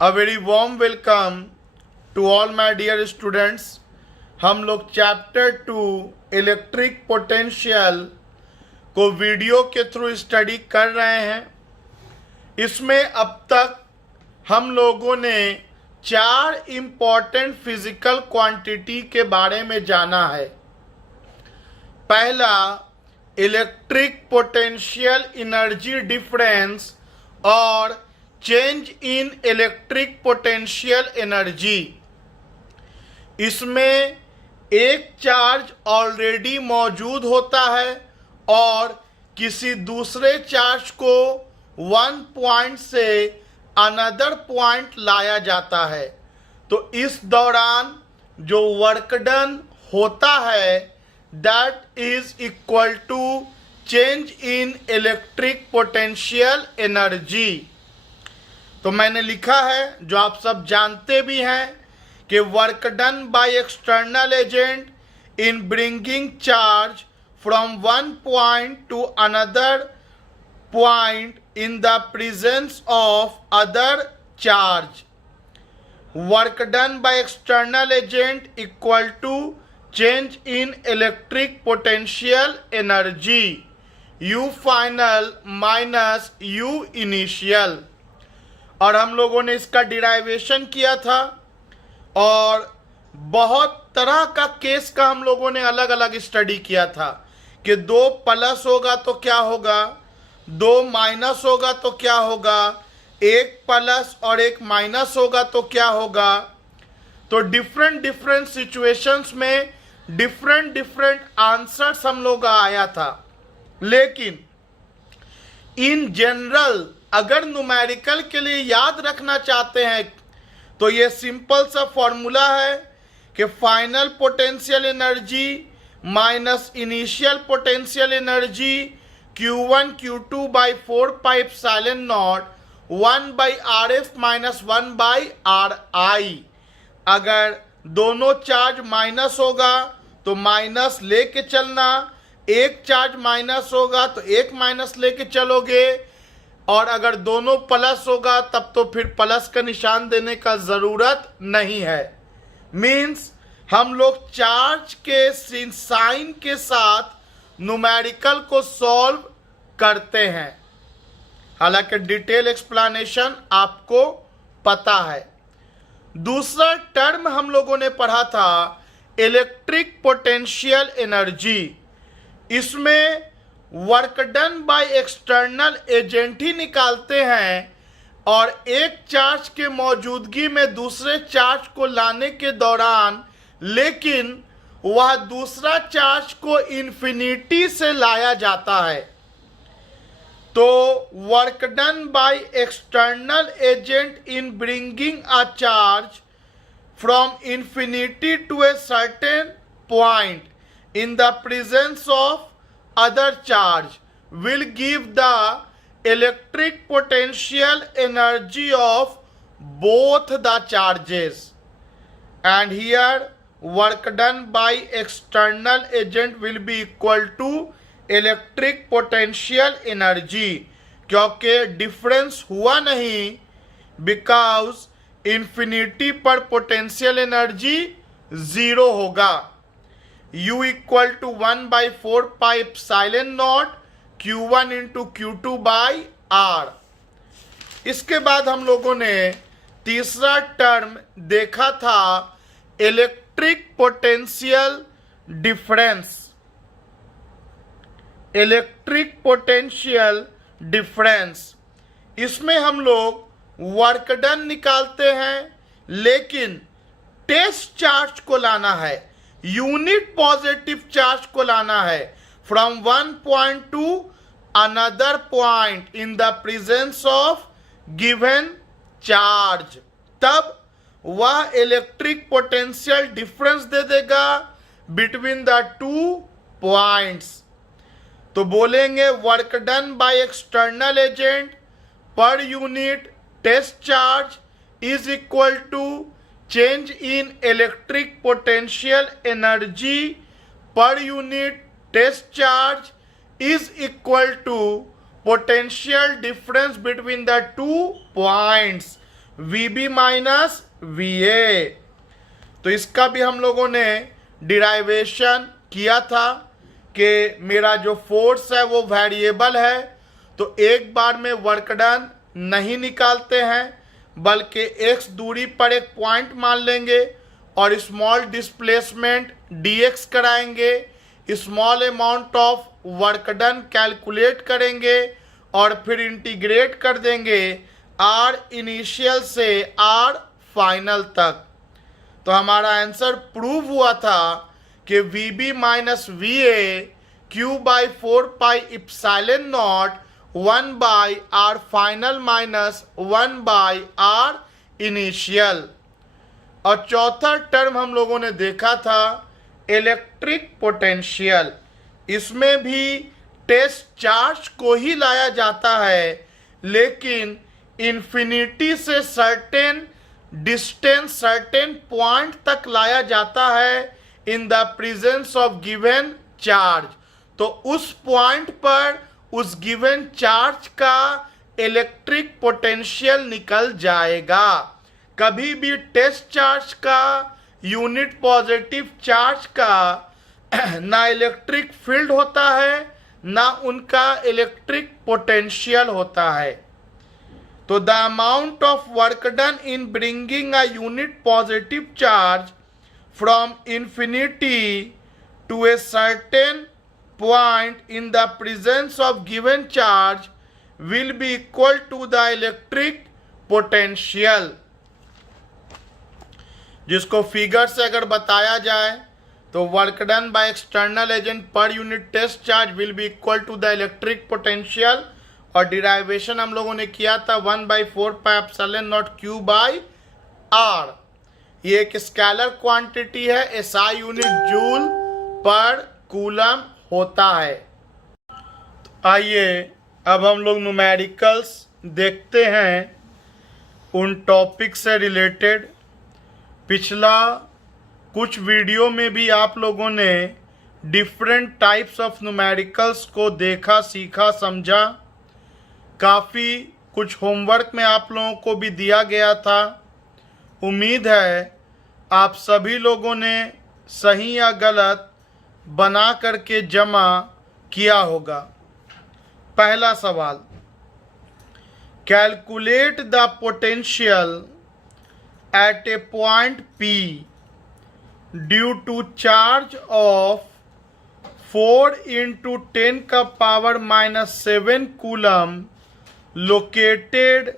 A very warm welcome to all my dear students। हम लोग chapter 2 electric potential को video के through study कर रहे हैं। इसमें अब तक हम लोगों ने 4 इम्पॉर्टेंट फिजिकल क्वांटिटी के बारे में जाना है। पहला, इलेक्ट्रिक पोटेंशियल एनर्जी डिफरेंस और change in electric potential energy. इसमें एक चार्ज ऑलरेडी मौजूद होता है और किसी दूसरे चार्ज को वन पॉइंट से अनदर पॉइंट लाया जाता है। तो इस दौरान जो वर्क डन होता है that is equal to change in electric potential energy. तो मैंने लिखा है, जो आप सब जानते भी हैं, कि work done by external agent in bringing charge from one point to another point in the presence of other charge. Work done by external agent equal to change in electric potential energy, U final minus U initial. और हम लोगों ने इसका derivation किया था और बहुत तरह का केस का हम लोगों ने अलग अलग स्टडी किया था कि 2 प्लस होगा तो क्या होगा, 2 माइनस होगा तो क्या होगा, 1 प्लस और 1 माइनस होगा तो क्या होगा। तो डिफरेंट सिचुएशंस में डिफरेंट आंसर्स हम लोग का आया था। लेकिन इन जनरल अगर न्यूमेरिकल के लिए याद रखना चाहते हैं तो ये सिंपल सा फॉर्मूला है कि final potential energy minus initial potential energy Q1 Q2 by 4 pi epsilon not 1 by RF minus 1 by RI। अगर दोनों चार्ज माइनस होगा तो माइनस लेके चलना, एक चार्ज माइनस होगा तो एक माइनस लेके चलोगे, और अगर दोनों प्लस होगा तब तो फिर प्लस का निशान देने का ज़रूरत नहीं है। मीन्स हम लोग चार्ज के साइन के साथ न्यूमेरिकल को सॉल्व करते हैं। हालांकि डिटेल एक्सप्लेनेशन आपको पता है। दूसरा टर्म हम लोगों ने पढ़ा था इलेक्ट्रिक पोटेंशियल एनर्जी। इसमें work done by external agent ही निकालते हैं और एक चार्ज के मौजूदगी में दूसरे चार्ज को लाने के दौरान लेकिन वह दूसरा चार्ज को इन्फिनिटी से लाया जाता है। तो work done by external agent in bringing a charge from infinity to a certain point in the presence of other charge will give the electric potential energy of both the charges, and here work done by external agent will be equal to electric potential energy, क्योंकि difference हुआ नहीं, because infinity पर potential energy 0 होगा। U equal to 1 by 4 pi epsilon naught Q1 into Q2 by R। इसके बाद हम लोगों ने तीसरा टर्म देखा था electric potential difference. Electric potential difference, इसमें हम लोग वर्क डन निकालते हैं, लेकिन टेस्ट चार्ज को लाना है, यूनिट पॉजिटिव चार्ज को लाना है from one point to another point in the presence of given charge. तब वह इलेक्ट्रिक पोटेंशियल डिफरेंस दे देगा बिटवीन द 2 पॉइंट्स। तो बोलेंगे work done by external agent per unit test charge is equal to change in electric potential energy per unit test charge is equal to potential difference between the 2 points VB minus VA। तो इसका भी हम लोगों ने derivation किया था कि मेरा जो फोर्स है वो वेरिएबल है, तो एक बार में वर्क डन नहीं निकालते हैं, बल्कि x दूरी पर एक पॉइंट मान लेंगे और स्मॉल डिस्प्लेसमेंट dx कराएंगे, small amount of work done calculate करेंगे और फिर इंटीग्रेट कर देंगे r इनिशियल से r फाइनल तक। तो हमारा आंसर प्रूव हुआ था कि VB minus VA Q/4πε0 1/r final minus 1/r initial. और चौथा टर्म हम लोगों ने देखा था इलेक्ट्रिक पोटेंशियल। इसमें भी टेस्ट चार्ज को ही लाया जाता है, लेकिन इन्फिनिटी से सर्टेन डिस्टेंस सर्टेन पॉइंट तक लाया जाता है इन the presence of given charge. तो उस पॉइंट पर उस गिवन चार्ज का इलेक्ट्रिक पोटेंशियल निकल जाएगा। कभी भी टेस्ट चार्ज का यूनिट पॉजिटिव चार्ज का ना इलेक्ट्रिक फील्ड होता है ना उनका इलेक्ट्रिक पोटेंशियल होता है। तो the amount of work done in bringing a unit positive charge from infinity to a certain point in the presence of given charge will be equal to the electric potential। जिसको figure से अगर बताया जाए तो work done by external agent per unit test charge will be equal to the electric potential. और derivation हम लोगों ने किया था 1/4πε0 Q/r। ये एक स्केलर क्वांटिटी है, SI unit joule per coulomb होता है। आइए अब हम लोग न्यूमेरिकल्स देखते हैं उन टॉपिक से रिलेटेड। पिछला कुछ वीडियो में भी आप लोगों ने डिफरेंट टाइप्स ऑफ न्यूमेरिकल्स को देखा, सीखा, समझा। काफ़ी कुछ होमवर्क में आप लोगों को भी दिया गया था। उम्मीद है आप सभी लोगों ने सही या गलत बना करके जमा किया होगा। पहला सवाल, calculate the potential at a point P due to charge of 4 × 10⁻⁻7 coulomb located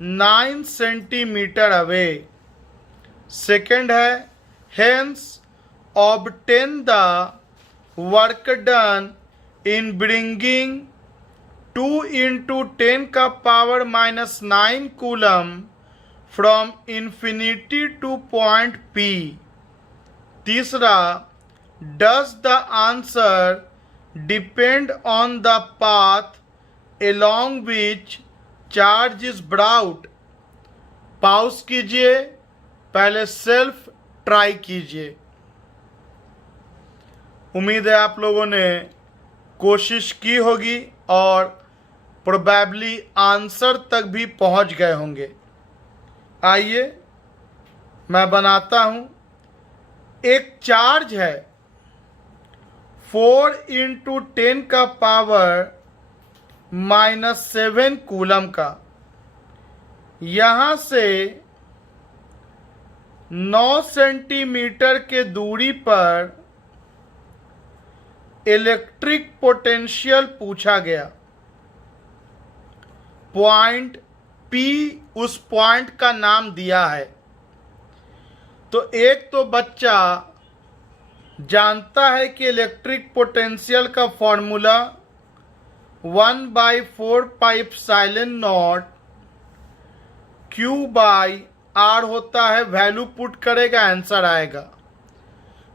9 centimetre away. Second है, hence obtain the work done in bringing 2 × 10⁻⁹ coulomb from infinity to point P। तीसरा, does the answer depend on the path along which charge is brought? Pause कीजिए, पहले self try कीजिए। उम्मीद है आप लोगों ने कोशिश की होगी और प्रोबेबली आंसर तक भी पहुंच गए होंगे। आइए मैं बनाता हूं। एक चार्ज है 4 × 10⁻⁻7 कूलम का। यहां से 9 सेंटीमीटर के दूरी पर इलेक्ट्रिक पोटेंशियल पूछा गया। पॉइंट P उस पॉइंट का नाम दिया है। तो एक तो बच्चा जानता है कि इलेक्ट्रिक पोटेंशियल का फॉर्मूला 1/4πε0 Q/r होता है। वैल्यू पुट करेगा, आंसर आएगा।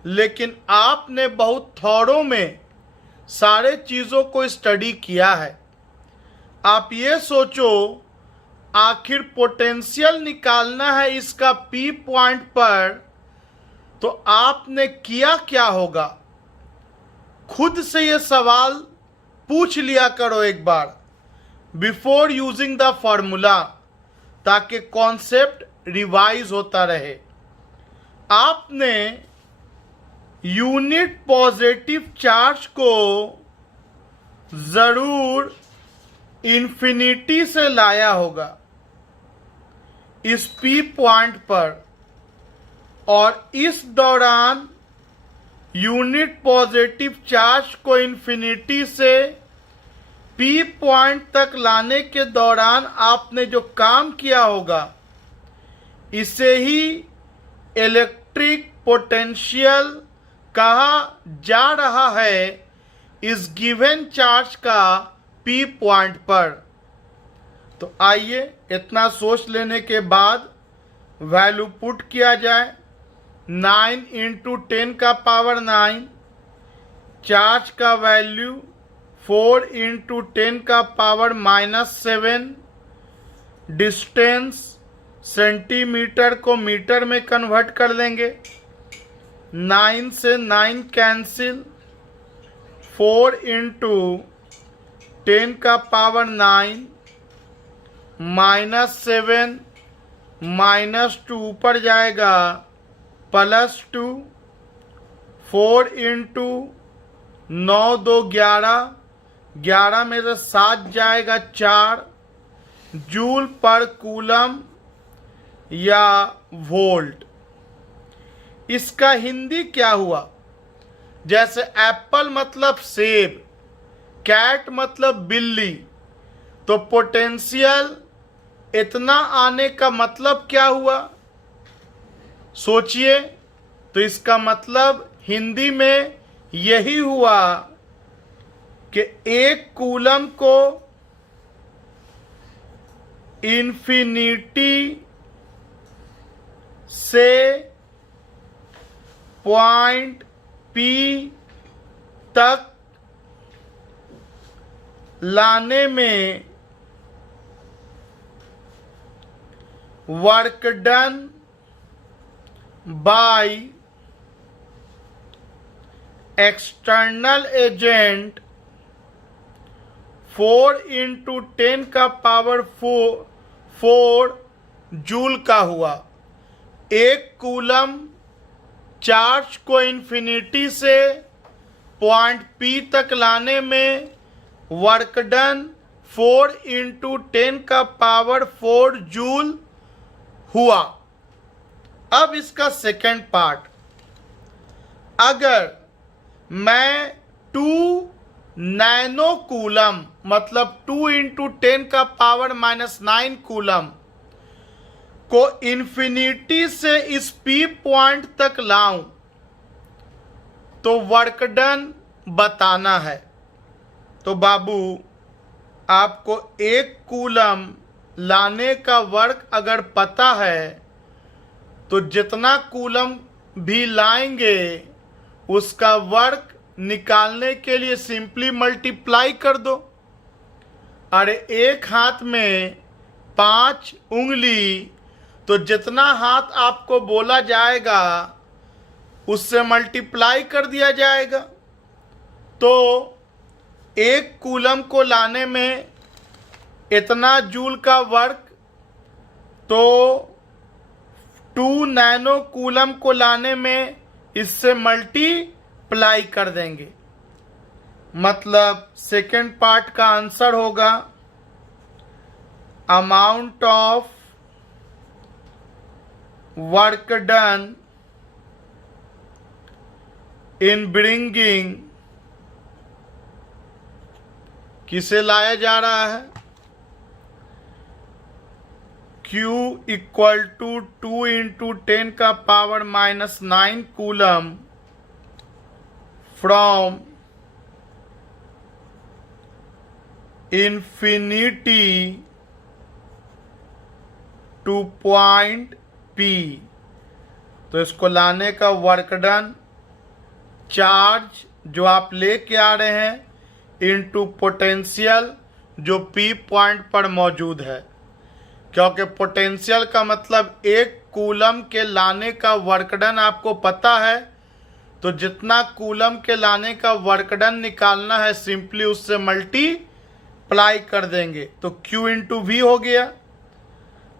लेकिन आपने बहुत थॉरो में सारे चीज़ों को स्टडी किया है। आप ये सोचो, आखिर पोटेंशियल निकालना है इसका P पॉइंट पर, तो आपने किया क्या होगा? खुद से ये सवाल पूछ लिया करो एक बार बिफोर यूजिंग द फॉर्मूला, ताकि कॉन्सेप्ट रिवाइज होता रहे। आपने यूनिट पॉजिटिव चार्ज को जरूर इन्फिनिटी से लाया होगा इस पी पॉइंट पर, और इस दौरान यूनिट पॉजिटिव चार्ज को इन्फिनिटी से पी पॉइंट तक लाने के दौरान आपने जो काम किया होगा इसे ही इलेक्ट्रिक पोटेंशियल कहा जा रहा है इस गिवन चार्ज का पी पॉइंट पर। तो आइए इतना सोच लेने के बाद वैल्यू पुट किया जाए। 9 इंटू 10 का पावर 9, चार्ज का वैल्यू 4 इंटू 10 का पावर -7, डिस्टेंस सेंटीमीटर को मीटर में कन्वर्ट कर देंगे। 9 से 9 कैंसिल, 4 इंटू 10 का पावर 9, -7 -2 ऊपर जाएगा +2, 4 इंटू 9 2 11, 11 में से 7 जाएगा 4 जूल पर कूलम या वोल्ट। इसका हिंदी क्या हुआ? जैसे एप्पल मतलब सेब, कैट मतलब बिल्ली, तो पोटेंशियल इतना आने का मतलब क्या हुआ? सोचिए। तो इसका मतलब हिंदी में यही हुआ कि 1 कूलम को इन्फिनिटी से पॉइंट P तक लाने में work done by external agent 4 into 10 का पावर 4 जूल का हुआ। 1 कूलम चार्ज को इन्फिनिटी से पॉइंट P तक लाने में वर्क डन 4 इंटू 10 का पावर 4 जूल हुआ। अब इसका सेकेंड पार्ट, अगर मैं 2 नैनो कूलम मतलब 2 इंटू 10 का पावर -9 कूलम को इन्फिनिटी से इस P पॉइंट तक लाऊं तो वर्क डन बताना है। तो बाबू आपको 1 कूलम लाने का वर्क अगर पता है तो जितना कूलम भी लाएंगे उसका वर्क निकालने के लिए सिंपली मल्टीप्लाई कर दो। अरे एक हाथ में 5 उंगली, तो जितना हाथ आपको बोला जाएगा उससे मल्टीप्लाई कर दिया जाएगा। तो 1 कूलम को लाने में इतना जूल का वर्क, तो 2 नैनो कूलम को लाने में इससे मल्टीप्लाई कर देंगे। मतलब सेकेंड पार्ट का आंसर होगा amount of work done in bringing, किसे लाया जा रहा है? Q इक्वल टू 2 इंटू 10 का power -9 coulomb from infinity two point P। तो इसको लाने का वर्क डन, चार्ज जो आप लेके आ रहे हैं इनटू पोटेंशियल जो P पॉइंट पर मौजूद है, क्योंकि पोटेंशियल का मतलब 1 कूलम के लाने का वर्क डन आपको पता है, तो जितना कूलम के लाने का वर्क डन निकालना है सिंपली उससे मल्टीप्लाई कर देंगे। तो Q इंटू V हो गया।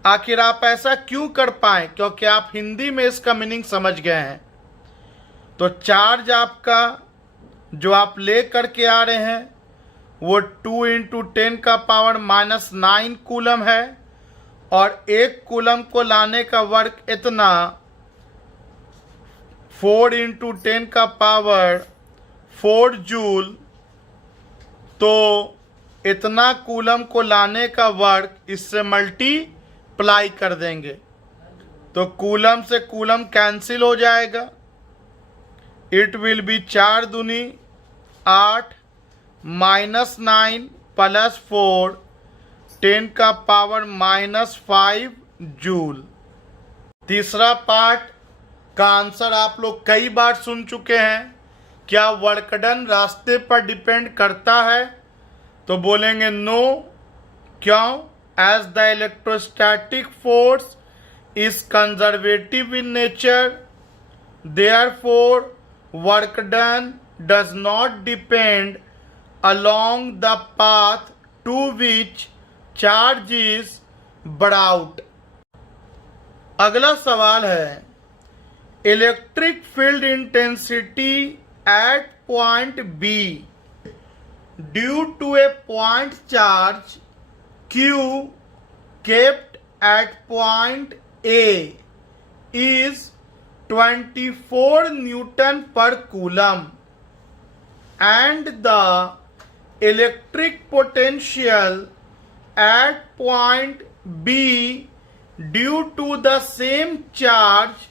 आखिर आप ऐसा क्यों कर पाए? क्योंकि आप हिंदी में इसका मीनिंग समझ गए हैं। तो चार्ज आपका जो आप ले करके आ रहे हैं वो 2 × 10⁻⁻9 कूलम है, और 1 कूलम को लाने का वर्क इतना 4 × 10⁻⁴ जूल। तो इतना कूलम को लाने का वर्क इससे मल्टीप्लाई कर देंगे तो कूलम से कूलम कैंसिल हो जाएगा। इट विल बी 4 दूनी 8 -9 + 4 10⁻⁻5 जूल। तीसरा पार्ट का आंसर आप लोग कई बार सुन चुके हैं। क्या वर्क डन रास्ते पर डिपेंड करता है? तो बोलेंगे नो। क्यों? As the electrostatic force is conservative in nature, therefore work done does not depend along the path to which charge is brought। अगला सवाल है, electric field intensity at point B due to a point charge Q kept at point A is 24 Newton per coulomb and the electric potential at point B due to the same charge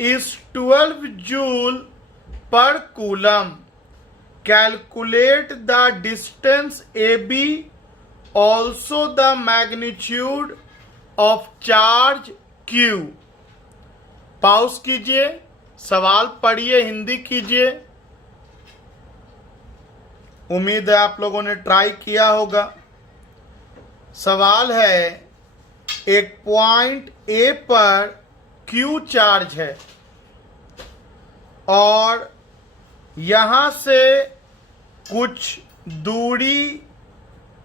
is 12 joule per coulomb। Calculate the distance AB, also the magnitude of charge Q। Pause कीजिए, सवाल पढ़िए, हिंदी कीजिए। उम्मीद है आप लोगों ने try किया होगा। सवाल है, एक पॉइंट ए पर क्यू चार्ज है और यहां से कुछ दूरी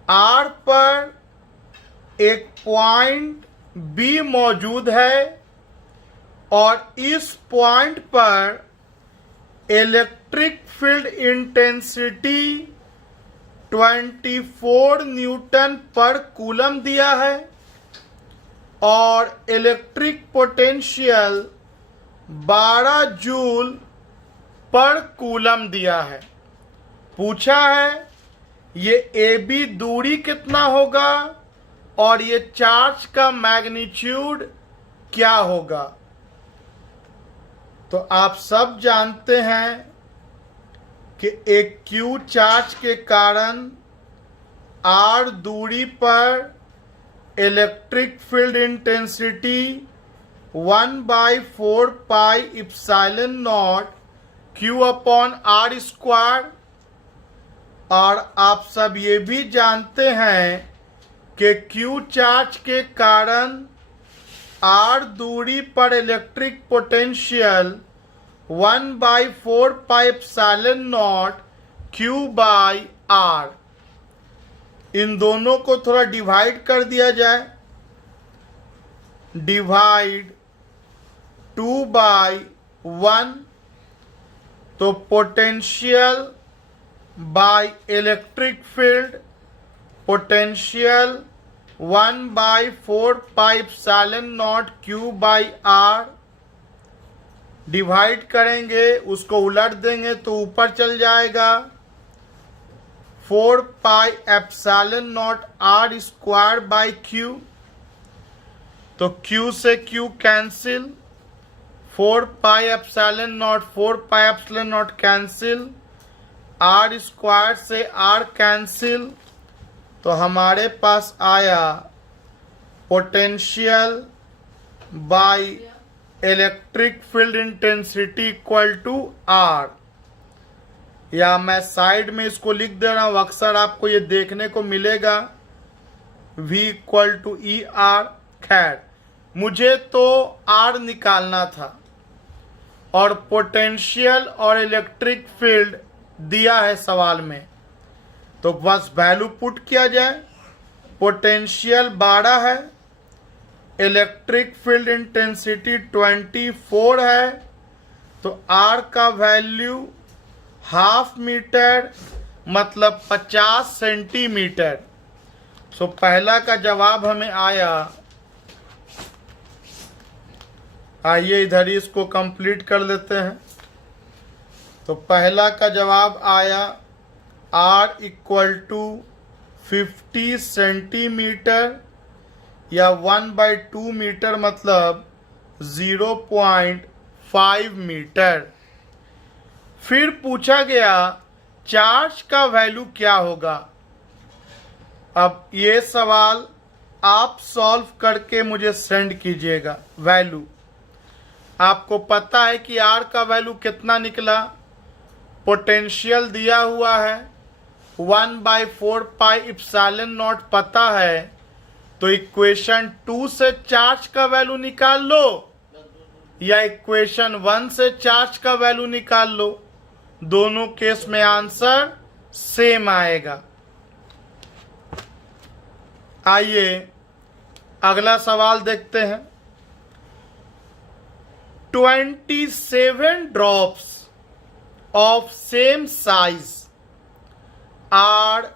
आर पर एक पॉइंट बी मौजूद है और इस पॉइंट पर इलेक्ट्रिक फील्ड इंटेंसिटी 24 न्यूटन पर कूलम दिया है और electric potential 12 joule per coulomb दिया है। पूछा है ये ए बी दूरी कितना होगा और ये चार्ज का मैग्नीट्यूड क्या होगा। तो आप सब जानते हैं कि एक क्यू चार्ज के कारण आर दूरी पर electric field intensity 1/4 pi epsilon not Q/r²। और आप सब ये भी जानते हैं कि क्यू चार्ज के कारण आर दूरी पर electric potential 1/4 pi epsilon not Q/r। इन दोनों को थोड़ा डिवाइड कर दिया जाए। डिवाइड 2/1 तो potential by electric field, potential 1/4 pi epsilon not Q/r। Divide करेंगे, उसको उलट देंगे तो ऊपर चल जाएगा 4 पाई एप्सिलॉन नॉट r²/q। तो Q से Q cancel, 4 pi epsilon naught 4 pi epsilon naught cancel, r² से r कैंसिल। तो हमारे पास आया potential by electric field intensity equal to r। या मैं साइड में इसको लिख दे रहा हूं, अक्सर आपको ये देखने को मिलेगा v = ER। खैर, मुझे तो r निकालना था और पोटेंशियल और इलेक्ट्रिक फील्ड दिया है सवाल में, तो बस वैल्यू पुट किया जाए। पोटेंशियल 12 है इलेक्ट्रिक फील्ड इंटेंसिटी 24 है, तो R का वैल्यू हाफ मीटर मतलब 50 सेंटीमीटर। सो पहला का जवाब हमें आया। आइए इधर ही इसको कंप्लीट कर लेते हैं। तो पहला का जवाब आया R इक्वल टू 50 सेंटीमीटर या 1/2 मीटर मतलब 0.5 मीटर। फिर पूछा गया चार्ज का वैल्यू क्या होगा। अब ये सवाल आप सॉल्व करके मुझे सेंड कीजिएगा। वैल्यू आपको पता है कि R का वैल्यू कितना निकला, पोटेंशियल दिया हुआ है 1/4 पाई इप्सिलॉन नॉट पता है, तो इक्वेशन 2 से चार्ज का वैल्यू निकाल लो या इक्वेशन 1 से चार्ज का वैल्यू निकाल लो, दोनों केस में आंसर सेम आएगा। आइए अगला सवाल देखते हैं। 27 drops of same size are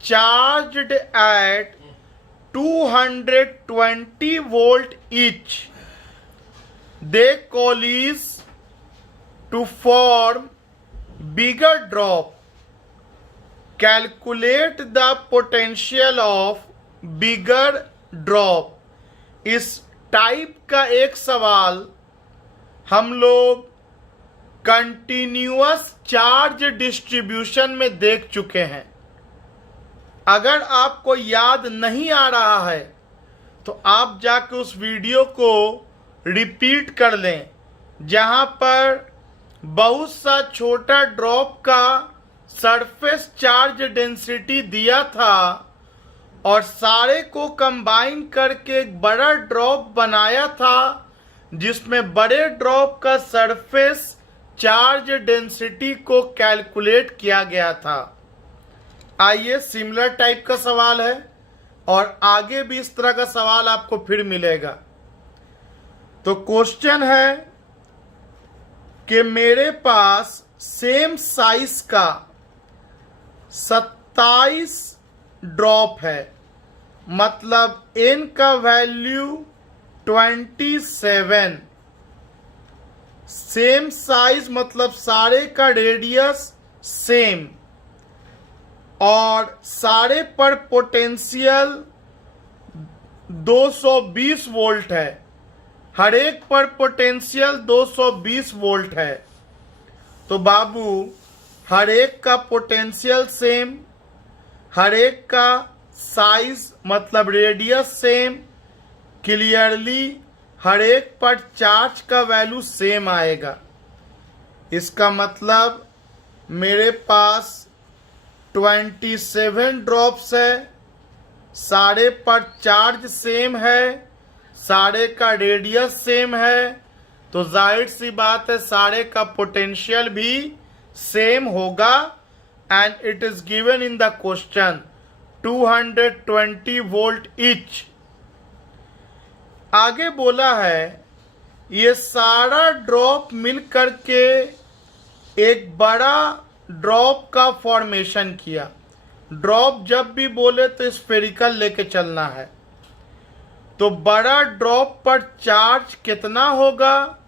charged at 220 volt each. They coalesce to form bigger drop. Calculate the potential of bigger drop. इस टाइप का एक सवाल हम लोग कंटिन्यूअस चार्ज डिस्ट्रीब्यूशन में देख चुके हैं। अगर आपको याद नहीं आ रहा है तो आप जाकर उस वीडियो को रिपीट कर लें, जहां पर बहुत सा छोटा ड्रॉप का सरफेस चार्ज डेंसिटी दिया था और सारे को कंबाइन करके एक बड़ा ड्रॉप बनाया था जिसमें बड़े ड्रॉप का सरफेस चार्ज डेंसिटी को कैलकुलेट किया गया था। आइए सिमिलर टाइप का सवाल है और आगे भी इस तरह का सवाल आपको फिर मिलेगा। तो क्वेश्चन है कि मेरे पास सेम साइज का 27 ड्रॉप है, मतलब n का वैल्यू 27। सेम साइज मतलब सारे का रेडियस सेम और सारे पर पोटेंशियल 220 वोल्ट है, हर एक पर पोटेंशियल 220 वोल्ट है। तो बाबू हर एक का पोटेंशियल सेम, हर एक का साइज मतलब रेडियस सेम, क्लियरली हर एक पर चार्ज का वैल्यू सेम आएगा। इसका मतलब मेरे पास 27 ड्रॉप्स है, सारे पर चार्ज सेम है, सारे का रेडियस सेम है, तो जाहिर सी बात है सारे का पोटेंशियल भी सेम होगा। And it is given in the question 220 volt each. आगे बोला है ये सारा ड्रॉप मिल करके एक बड़ा ड्रॉप का फॉर्मेशन किया। ड्रॉप जब भी बोले तो स्फेरिकल लेके चलना है। तो बड़ा ड्रॉप पर चार्ज कितना होगा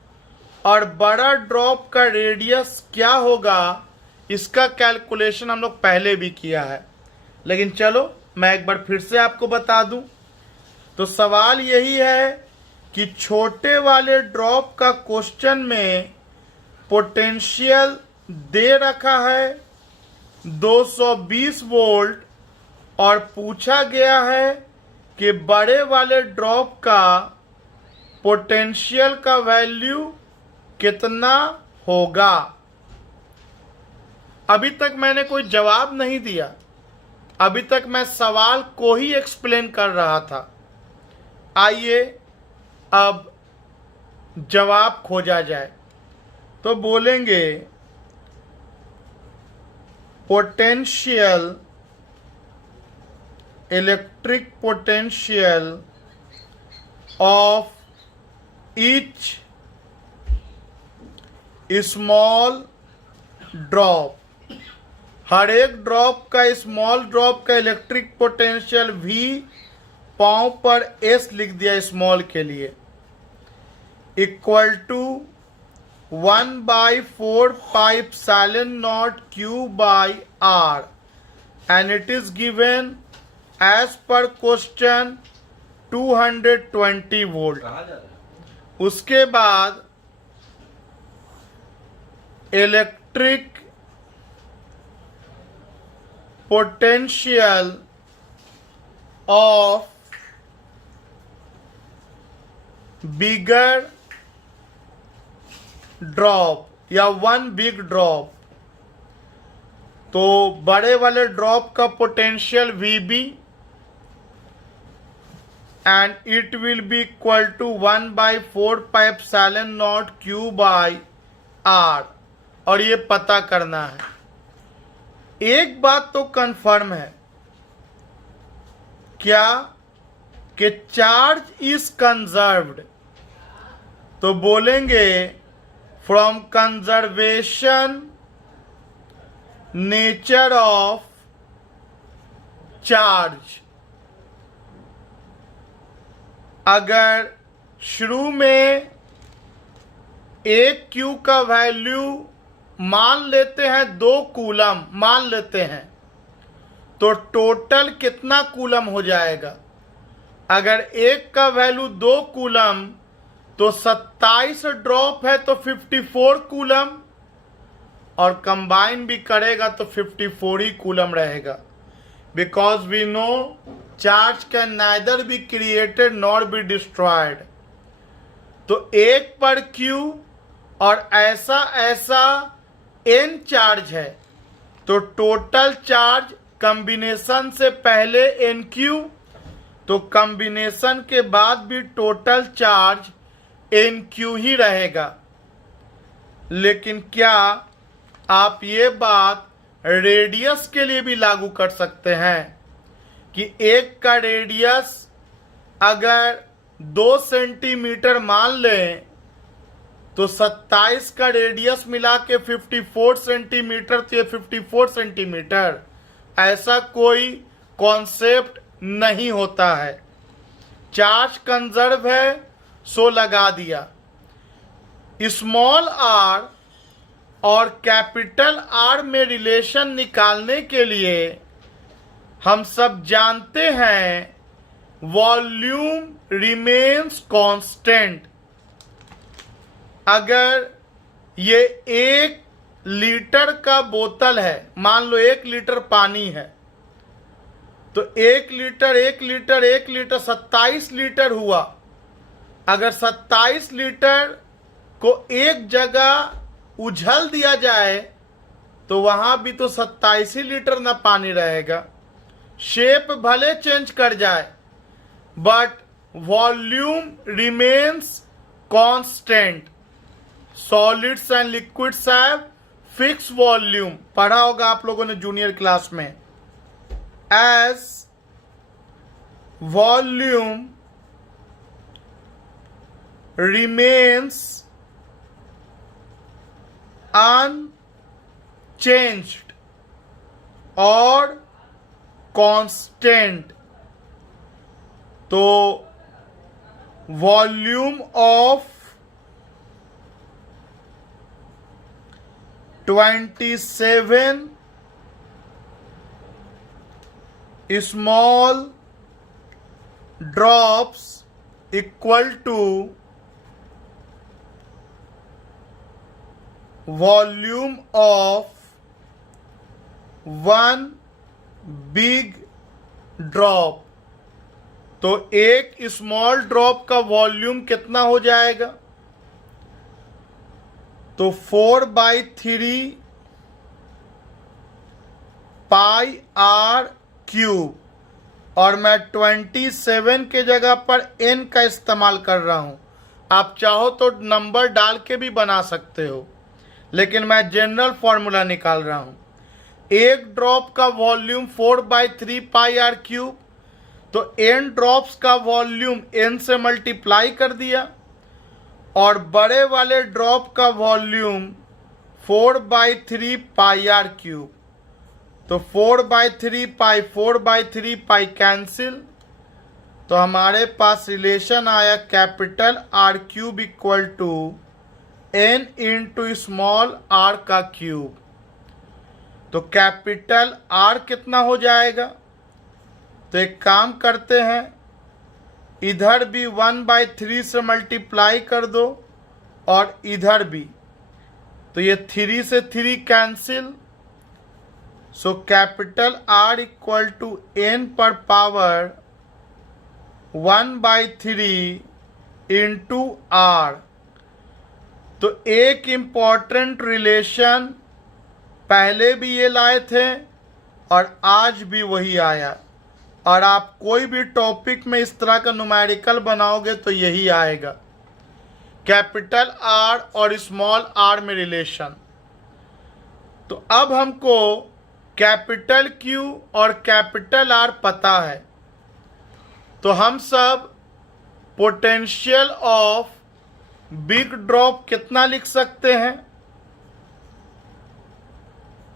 और बड़ा ड्रॉप का रेडियस क्या होगा, इसका कैलकुलेशन हम लोग पहले भी किया है, लेकिन चलो मैं एक बार फिर से आपको बता दूं। तो सवाल यही है कि छोटे वाले ड्रॉप का क्वेश्चन में पोटेंशियल दे रखा है 220 वोल्ट और पूछा गया है कि बड़े वाले ड्रॉप का पोटेंशियल का वैल्यू कितना होगा। अभी तक मैंने कोई जवाब नहीं दिया, अभी तक मैं सवाल को ही एक्सप्लेन कर रहा था। आइए अब जवाब खोजा जाए। तो बोलेंगे potential, electric potential of each small drop, हर एक ड्रॉप का स्मॉल ड्रॉप का इलेक्ट्रिक पोटेंशियल V पाँव पर S लिख दिया स्मॉल के लिए, equal to 1/4 pi epsilon naught Q by R, and it is given as per question 220 volt. उसके बाद electric potential of bigger drop या वन बिग ड्रॉप, तो बड़े वाले ड्रॉप का potential VB and it will be equal to 1/4 pi epsilon naught Q by R, और ये पता करना है। एक बात तो कंफर्म है क्या कि चार्ज इज कंजर्व्ड, तो बोलेंगे from conservation nature of charge. अगर शुरू में एक Q का वैल्यू मान लेते हैं 2 कूलम मान लेते हैं, तो टोटल कितना कूलम हो जाएगा? अगर एक का वैल्यू 2 कूलम तो 27 ड्रॉप है तो 54 कूलम, और कंबाइन भी करेगा तो 54 ही कूलम रहेगा, because we know charge can neither be created nor be destroyed. तो एक पर Q और ऐसा N चार्ज है, तो टोटल चार्ज कॉम्बिनेशन से पहले NQ, तो कॉम्बिनेशन के बाद भी टोटल चार्ज NQ ही रहेगा। लेकिन क्या आप ये बात रेडियस के लिए भी लागू कर सकते हैं कि एक का रेडियस अगर 2 सेंटीमीटर मान लें तो 27 का रेडियस मिला के 54 सेंटीमीटर, तो ये 54 सेंटीमीटर, ऐसा कोई कॉन्सेप्ट नहीं होता है। चार्ज कंजर्व है सो लगा दिया। स्मॉल r और कैपिटल R में रिलेशन निकालने के लिए हम सब जानते हैं वॉल्यूम रिमेन्स कांस्टेंट। अगर ये 1 लीटर का बोतल है, मान लो 1 लीटर पानी है, तो 1 लीटर 27 लीटर हुआ। अगर 27 लीटर को एक जगह उछल दिया जाए तो वहां भी तो 27 ही लीटर ना पानी रहेगा। शेप भले चेंज कर जाए but volume remains constant. Solids and liquids have fix volume, पढ़ा होगा आप लोगों ने जूनियर क्लास में। एज वॉल्यूम रिमेन्स अनचेंज्ड और कांस्टेंट, तो volume of 27 small drops equal to volume of 1 big drop। तो एक स्मॉल ड्रॉप का वॉल्यूम कितना हो जाएगा? तो 4/3 पाई r क्यूब, और मैं 27 के जगह पर n का इस्तेमाल कर रहा हूं। आप चाहो तो नंबर डाल के भी बना सकते हो, लेकिन मैं जनरल फॉर्मूला निकाल रहा हूं। एक ड्रॉप का वॉल्यूम 4/3 पाई r क्यूब, तो n ड्रॉप्स का वॉल्यूम n से मल्टीप्लाई कर दिया और बड़े वाले ड्रॉप का वॉल्यूम 4/3 पाई आर क्यूब। तो 4/3 पाई कैंसिल, तो हमारे पास रिलेशन आया capital R cube equal to n into small R का क्यूब। तो कैपिटल आर कितना हो जाएगा? तो एक काम करते हैं, इधर भी 1/3 से मल्टीप्लाई कर दो और इधर भी, तो ये 3 से 3 cancel. So capital R equal to n पर पावर 1/3 इंटू आर। तो एक इम्पॉर्टेंट रिलेशन पहले भी ये लाए थे और आज भी वही आया, और आप कोई भी टॉपिक में इस तरह का न्यूमेरिकल बनाओगे तो यही आएगा, कैपिटल आर और स्मॉल आर में रिलेशन। तो अब हमको कैपिटल क्यू और कैपिटल आर पता है, तो हम सब पोटेंशियल ऑफ बिग ड्रॉप कितना लिख सकते हैं?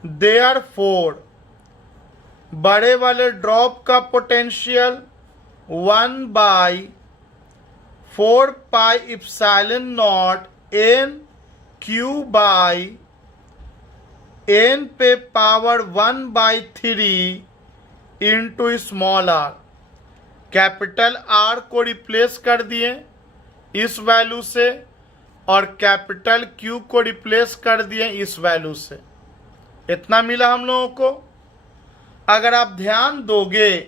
देयरफॉर बड़े वाले ड्रॉप का potential 1/4 pi epsilon naught n Q by n पे power 1/3 into small R. Capital R को रिप्लेस कर दिए इस वैल्यू से और कैपिटल क्यू को रिप्लेस कर दिए इस वैल्यू से। इतना मिला हम लोगों को। अगर आप ध्यान दोगे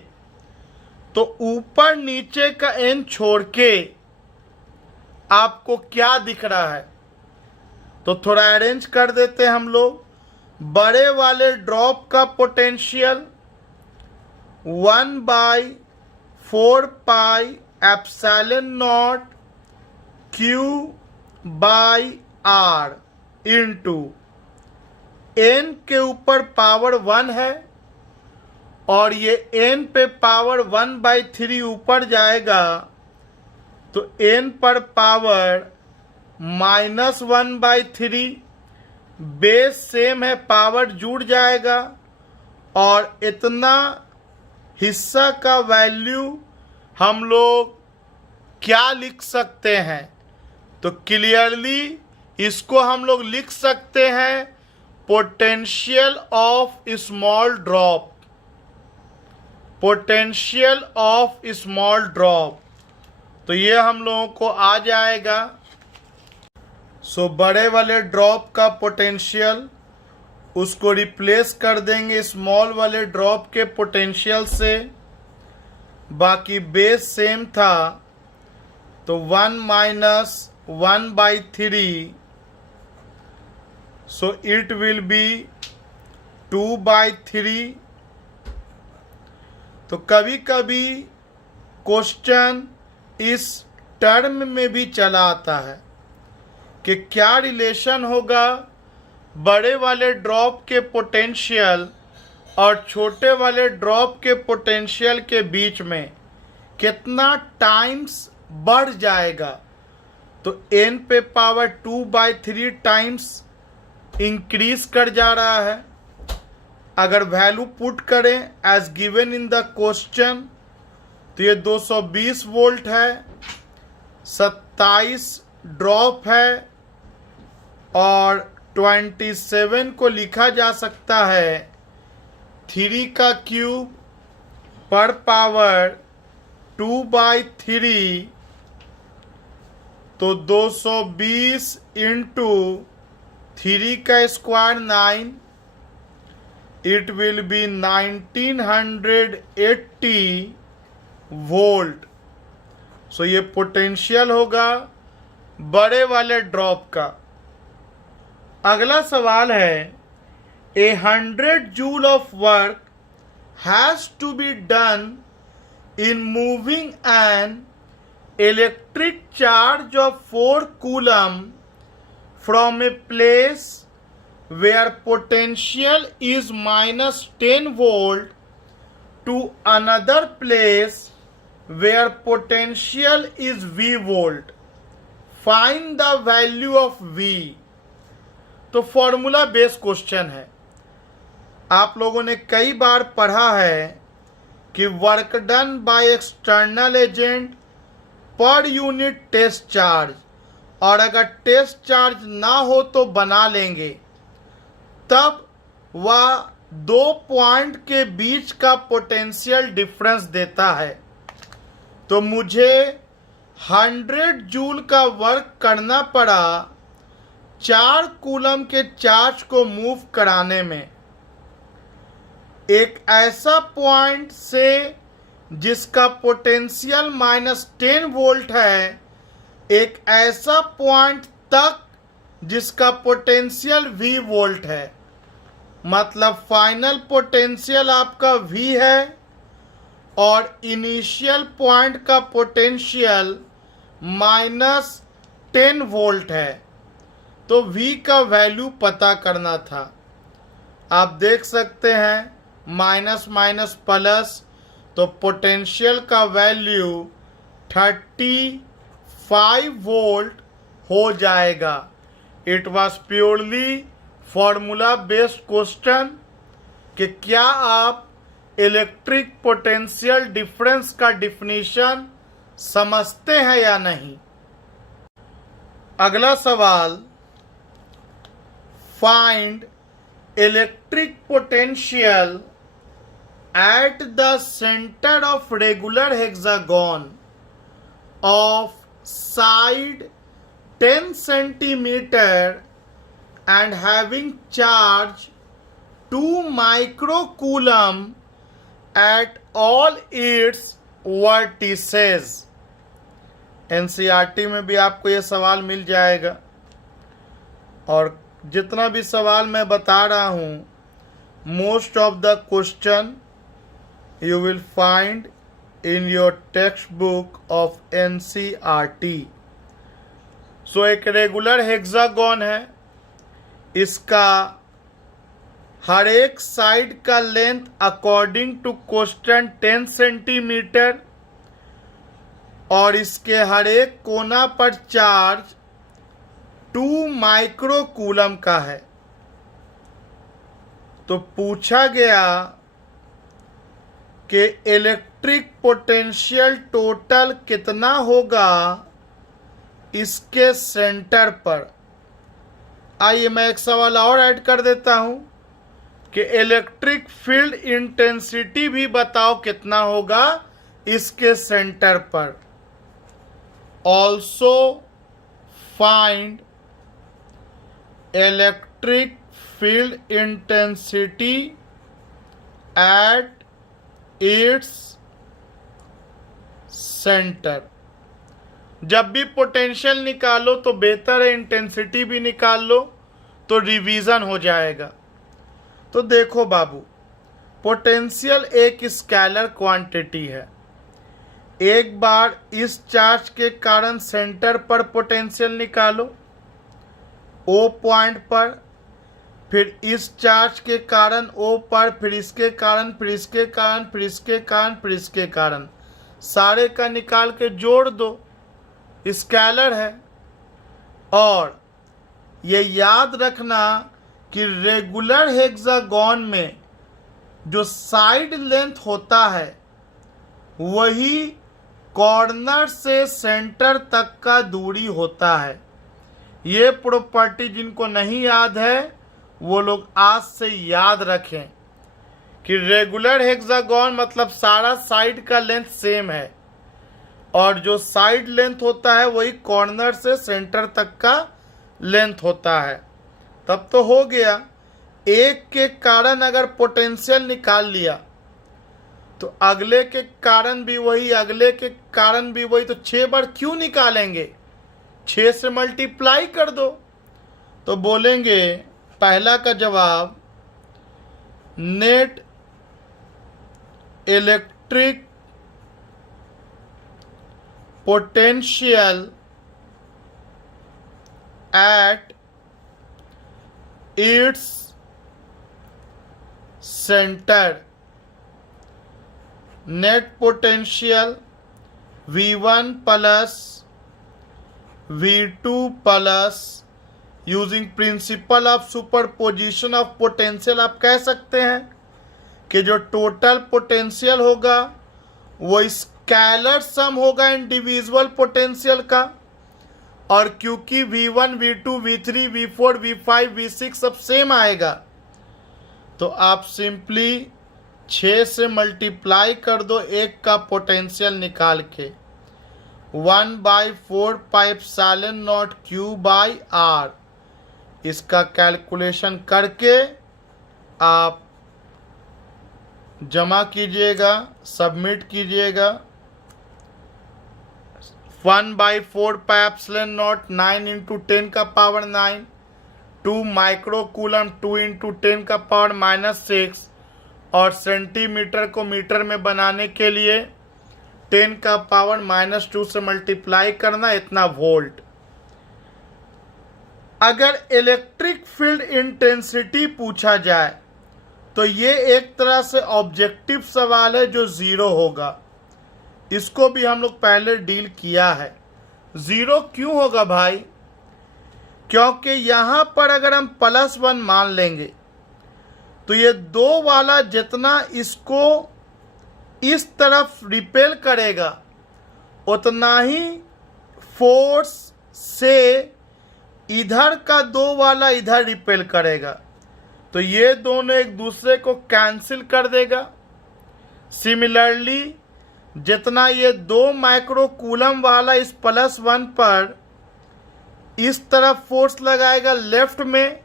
तो ऊपर नीचे का n छोड़ के आपको क्या दिख रहा है? तो थोड़ा अरेंज कर देते हैं हम लोग। बड़े वाले ड्रॉप का potential 1/4 pi epsilon naught Q by R into n के ऊपर पावर 1 है और ये n पे पावर 1/3 ऊपर जाएगा तो n पर पावर -1/3, बेस सेम है, पावर जुड़ जाएगा और इतना हिस्सा का वैल्यू हम लोग क्या लिख सकते हैं? तो क्लियरली इसको हम लोग लिख सकते हैं potential of small drop. Potential of small drop, तो ये हम लोगों को आ जाएगा। सो बड़े वाले ड्रॉप का पोटेंशियल उसको रिप्लेस कर देंगे स्मॉल वाले ड्रॉप के पोटेंशियल से, बाकी बेस सेम था तो 1 - 1/3, सो इट विल बी 2/3। तो कभी कभी क्वेश्चन इस टर्म में भी चला आता है कि क्या रिलेशन होगा बड़े वाले ड्रॉप के पोटेंशियल और छोटे वाले ड्रॉप के पोटेंशियल के बीच में, कितना टाइम्स बढ़ जाएगा? तो n पे पावर 2/3 टाइम्स इंक्रीज कर जा रहा है। अगर वैल्यू पुट करें as given in the question तो ये 220 वोल्ट है, 27 ड्रॉप है और 27 को लिखा जा सकता है 3 का क्यूब पर पावर 2/3, तो 220 इंटू 3 का square 9, it will be 1980 volt. So ये पोटेंशियल होगा बड़े वाले ड्रॉप का। अगला सवाल है, 100 joule of work has to be done in moving an electric charge of 4 coulomb from a place where potential is -10 volt to another place where potential is V volt. Find the value of V. तो formula based question है। आप लोगों ने कई बार पढ़ा है कि work done by external agent per unit test charge, और अगर टेस्ट चार्ज ना हो तो बना लेंगे, तब वह 2 पॉइंट के बीच का पोटेंशियल डिफरेंस देता है। तो मुझे 100 जूल का वर्क करना पड़ा 4 कूलम के चार्ज को मूव कराने में। एक ऐसा पॉइंट से जिसका पोटेंशियल -10 वोल्ट है, एक ऐसा पॉइंट तक जिसका पोटेंशियल V वोल्ट है। मतलब फाइनल पोटेंशियल आपका V है और इनिशियल पॉइंट का पोटेंशियल -10 वोल्ट है। तो V का वैल्यू पता करना था। आप देख सकते हैं माइनस माइनस प्लस, तो पोटेंशियल का वैल्यू 35 वोल्ट हो जाएगा। It was purely formula based question कि क्या आप इलेक्ट्रिक पोटेंशियल डिफरेंस का डिफिनीशन समझते हैं या नहीं। अगला सवाल, find electric potential at the center of regular hexagon of side 10 centimeter and having charge 2 microcoulomb at all its vertices। NCERT में भी आपको ये सवाल मिल जाएगा, और जितना भी सवाल मैं बता रहा हूँ, most of the question you will find in your textbook of NCERT। So एक रेगुलर हेक्सागोन है, इसका हर एक साइड का length according to question 10 centimetre, और इसके हर एक कोना पर चार्ज 2 माइक्रोकूलम का है। तो पूछा गया कि इलेक्ट्रिक पोटेंशियल टोटल कितना होगा इसके सेंटर पर। आइए मैं एक सवाल और ऐड कर देता हूं कि इलेक्ट्रिक फील्ड इंटेंसिटी भी बताओ कितना होगा इसके सेंटर पर। Also find electric field intensity at its centre. जब भी पोटेंशियल निकालो तो बेहतर है इंटेंसिटी भी निकाल लो, तो रिवीजन हो जाएगा। तो देखो बाबू, पोटेंशियल एक स्केलर क्वांटिटी है। एक बार इस चार्ज के कारण सेंटर पर पोटेंशियल निकालो O पॉइंट पर, फिर इस चार्ज के कारण O पर, फिर इसके कारण, फिर इसके कारण, फिर इसके कारण, फिर इसके कारण, सारे का निकाल के जोड़ दो, स्केलर है। और ये याद रखना कि रेगुलर हेक्सागोन में जो साइड लेंथ होता है वही कॉर्नर से सेंटर तक का दूरी होता है। ये प्रॉपर्टी जिनको नहीं याद है वो लोग आज से याद रखें कि रेगुलर हेक्सागोन मतलब सारा साइड का लेंथ सेम है, और जो साइड लेंथ होता है वही कॉर्नर से सेंटर तक का लेंथ होता है। तब तो हो गया। एक के कारण अगर पोटेंशियल निकाल लिया तो अगले के कारण भी वही, अगले के कारण भी वही, तो 6 बार क्यों निकालेंगे, 6 से मल्टीप्लाई कर दो। तो बोलेंगे पहला का जवाब, net electric potential at its centre. Net potential V1 plus V2 plus using principle of superposition of potential आप कह सकते हैं कि जो टोटल पोटेंशियल होगा वो स्केलर सम होगा इंडिविजुअल पोटेंशियल का, और क्योंकि V1 V2 V3 V4 V5 V6 सब सेम आएगा तो आप सिंपली 6 से मल्टीप्लाई कर दो एक का पोटेंशियल निकाल के 1/4 πε0 Q/R। इसका कैलकुलेशन करके आप जमा कीजिएगा, सबमिट कीजिएगा। 1/4 πε0 9 × 10 का पावर 9, 2 माइक्रो कूलम 2 × 10 का पावर -6, और सेंटीमीटर को मीटर में बनाने के लिए 10 का पावर -2 से मल्टीप्लाई करना, इतना वोल्ट। अगर इलेक्ट्रिक फील्ड इंटेंसिटी पूछा जाए तो ये एक तरह से ऑब्जेक्टिव सवाल है जो ज़ीरो होगा। इसको भी हम लोग पहले डील किया है। ज़ीरो क्यों होगा भाई? क्योंकि यहाँ पर अगर हम +1 मान लेंगे तो ये 2 वाला जितना इसको इस तरफ रिपेल करेगा उतना ही फोर्स से इधर का 2 वाला इधर रिपेल करेगा, तो ये दोनों एक दूसरे को कैंसिल कर देगा। सिमिलरली जितना ये 2 माइक्रो कूलम वाला इस +1 पर इस तरफ फोर्स लगाएगा लेफ्ट में,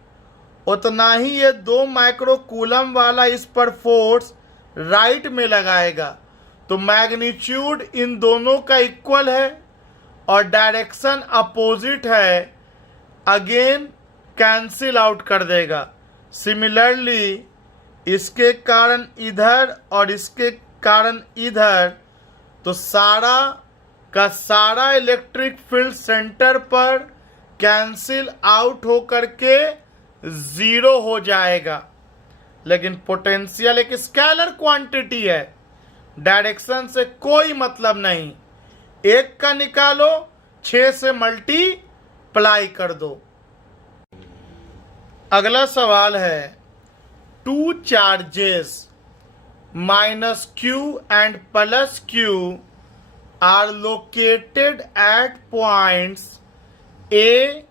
उतना ही ये 2 माइक्रो कूलम वाला इस पर फोर्स राइट में लगाएगा। तो मैग्नीट्यूड इन दोनों का इक्वल है और डायरेक्शन अपोजिट है, अगेन कैंसिल आउट कर देगा। सिमिलरली इसके कारण इधर और इसके कारण इधर, तो सारा का सारा इलेक्ट्रिक फील्ड सेंटर पर कैंसिल आउट हो करके ज़ीरो हो जाएगा। लेकिन पोटेंशियल एक स्केलर क्वांटिटी है, डायरेक्शन से कोई मतलब नहीं। एक का निकालो, 6 से मल्टीप्लाई कर दो। अगला सवाल है 2 charges -Q and +Q are located at points A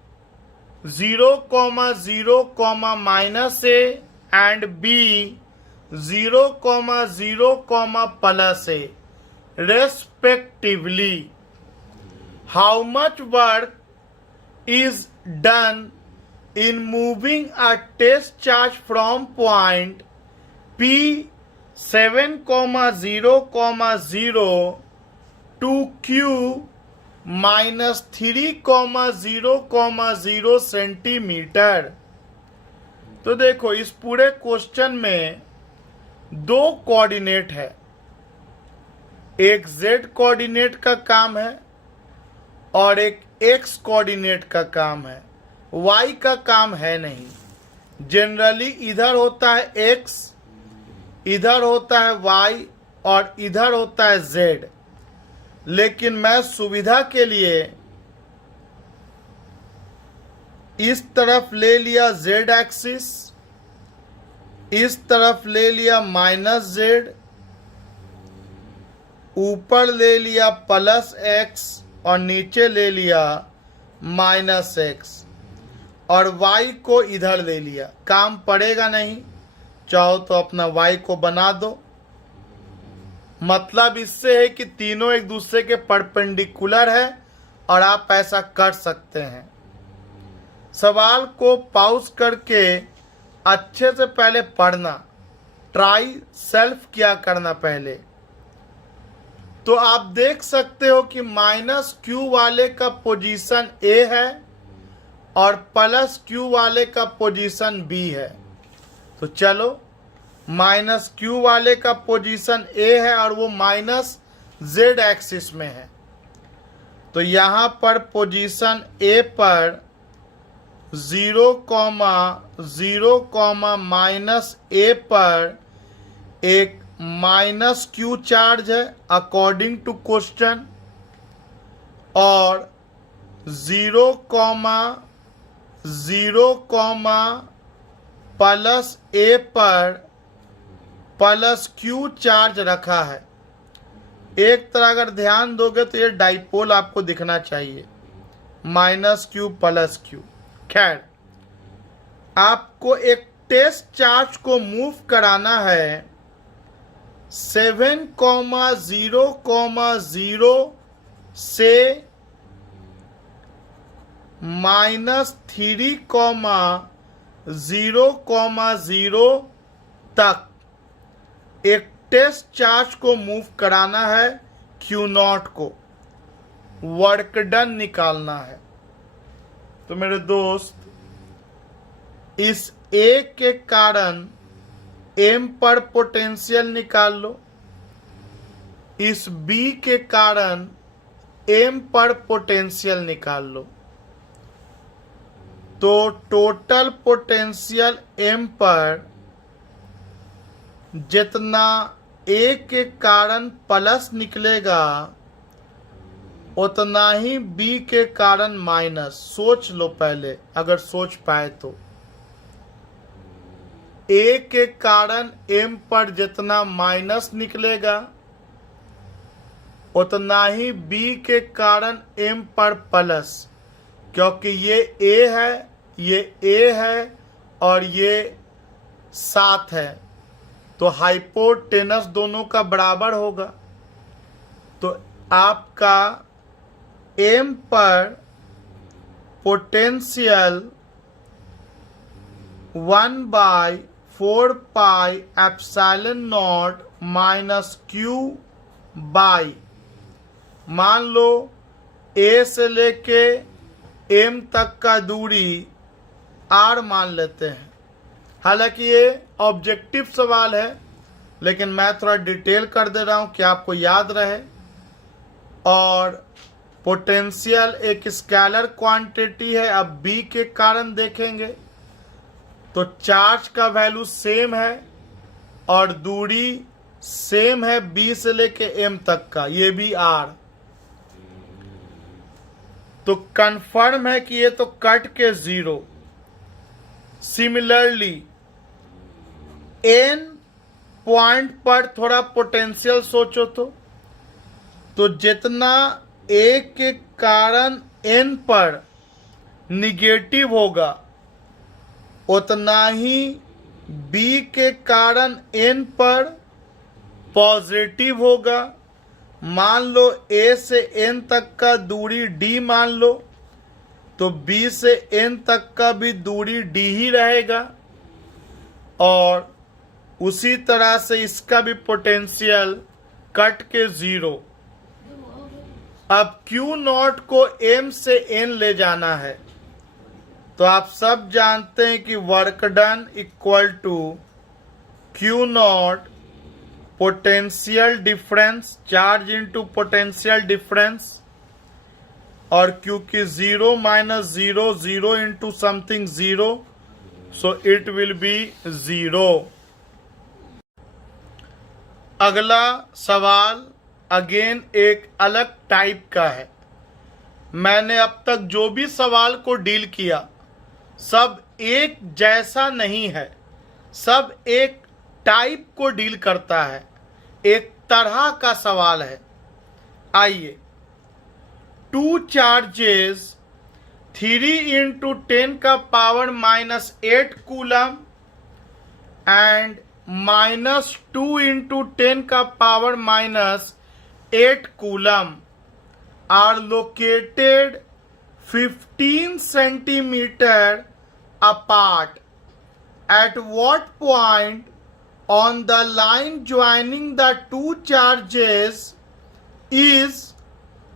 0, -0, -A and B 0, -0, +A respectively. How much work is done in moving a test charge from point P 7, 0, 0 to Q -3, 0, 0 centimetre? तो देखो इस पूरे question में 2 coordinate है, एक Z coordinate का काम है और एक X कोऑर्डिनेट का काम है, Y का काम है नहीं। जनरली इधर होता है X, इधर होता है Y और इधर होता है Z, लेकिन मैं सुविधा के लिए इस तरफ ले लिया Z एक्सिस, इस तरफ ले लिया -Z, ऊपर ले लिया +X और नीचे ले लिया -X, और Y को इधर ले लिया। काम पड़ेगा नहीं, चाहो तो अपना Y को बना दो। मतलब इससे है कि तीनों एक दूसरे के परपेंडिकुलर है और आप ऐसा कर सकते हैं। सवाल को पॉज करके अच्छे से पहले पढ़ना, ट्राई सेल्फ किया करना पहले। तो आप देख सकते हो कि -Q वाले का पोजीशन A है और +Q वाले का पोजीशन B है। तो चलो -Q वाले का पोजीशन A है और वो -Z एक्सिस में है, तो यहाँ पर पोजीशन A पर 0, 0, -A पर एक -Q चार्ज है अकॉर्डिंग टू क्वेश्चन। और 0,0, प्लस ए पर प्लस क्यू चार्ज रखा है। एक तरह अगर ध्यान दोगे तो ये डाइपोल आपको दिखना चाहिए, माइनस क्यू प्लस क्यू। खैर, आपको एक टेस्ट चार्ज को मूव कराना है 7,0,0 से -3,0,0 तक एक टेस्ट चार्ज को मूव कराना है, Q0 को वर्क डन निकालना है। तो मेरे दोस्त, इस A के कारण M पर पोटेंशियल निकाल लो, इस B के कारण M पर पोटेंशियल निकाल लो। तो टोटल पोटेंशियल M पर जितना A के कारण प्लस निकलेगा उतना ही B के कारण माइनस। सोच लो पहले, अगर सोच पाए तो। A के कारण M पर जितना माइनस निकलेगा उतना ही B के कारण M पर प्लस, क्योंकि ये A है, ये A है और ये 7 है, तो हाइपोटेनस दोनों का बराबर होगा। तो आपका M पर पोटेंशियल 1/4πε0 माइनस Q बाई, मान लो A से लेके M तक का दूरी R मान लेते हैं। हालांकि ये ऑब्जेक्टिव सवाल है, लेकिन मैं थोड़ा डिटेल कर दे रहा हूं कि आपको याद रहे। और पोटेंशियल एक स्केलर क्वांटिटी है। अब B के कारण देखेंगे तो चार्ज का वैल्यू सेम है और दूरी सेम है B से लेके M तक का, ये भी R। तो कंफर्म है कि ये तो कट के 0। सिमिलरली N पॉइंट पर थोड़ा पोटेंशियल सोचो तो जितना A के कारण N पर निगेटिव होगा उतना ही B के कारण N पर पॉजिटिव होगा। मान लो A से N तक का दूरी D मान लो, तो B से N तक का भी दूरी D ही रहेगा। और उसी तरह से इसका भी पोटेंशियल कट के 0। अब Q0 को M से N ले जाना है, तो आप सब जानते हैं कि work done equal to Q0 potential difference, charge into potential difference, और क्योंकि 0 minus 0, 0 into something 0, so it will be 0। अगला सवाल अगेन एक अलग टाइप का है। मैंने अब तक जो भी सवाल को डील किया सब एक जैसा नहीं है, सब एक टाइप को डील करता है, एक तरह का सवाल है। आइए, 2 चार्जेस 3 इंटू 10 का पावर -8 कूलम एंड -2 इंटू 10 का power -8 coulomb are located 15 centimeter apart. At what point on the line joining the 2 charges is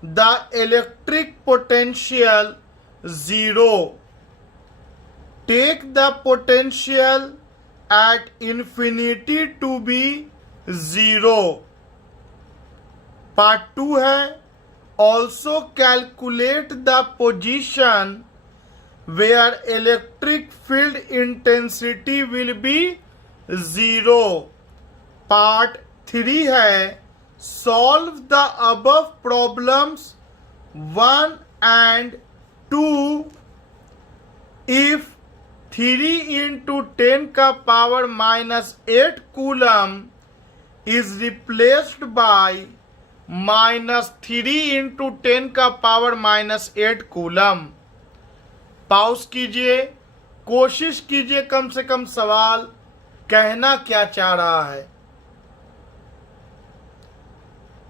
the electric potential 0? Take the potential at infinity to be 0. Part 2 है, also calculate the position where electric field intensity will be 0. Part 3 है, solve the above problems 1 and 2 if 3 into 10 का power -8 coulomb is replaced by -3 into 10 का power -8 coulomb. पाउस कीजिए, कोशिश कीजिए कम से कम सवाल कहना क्या चाह रहा है।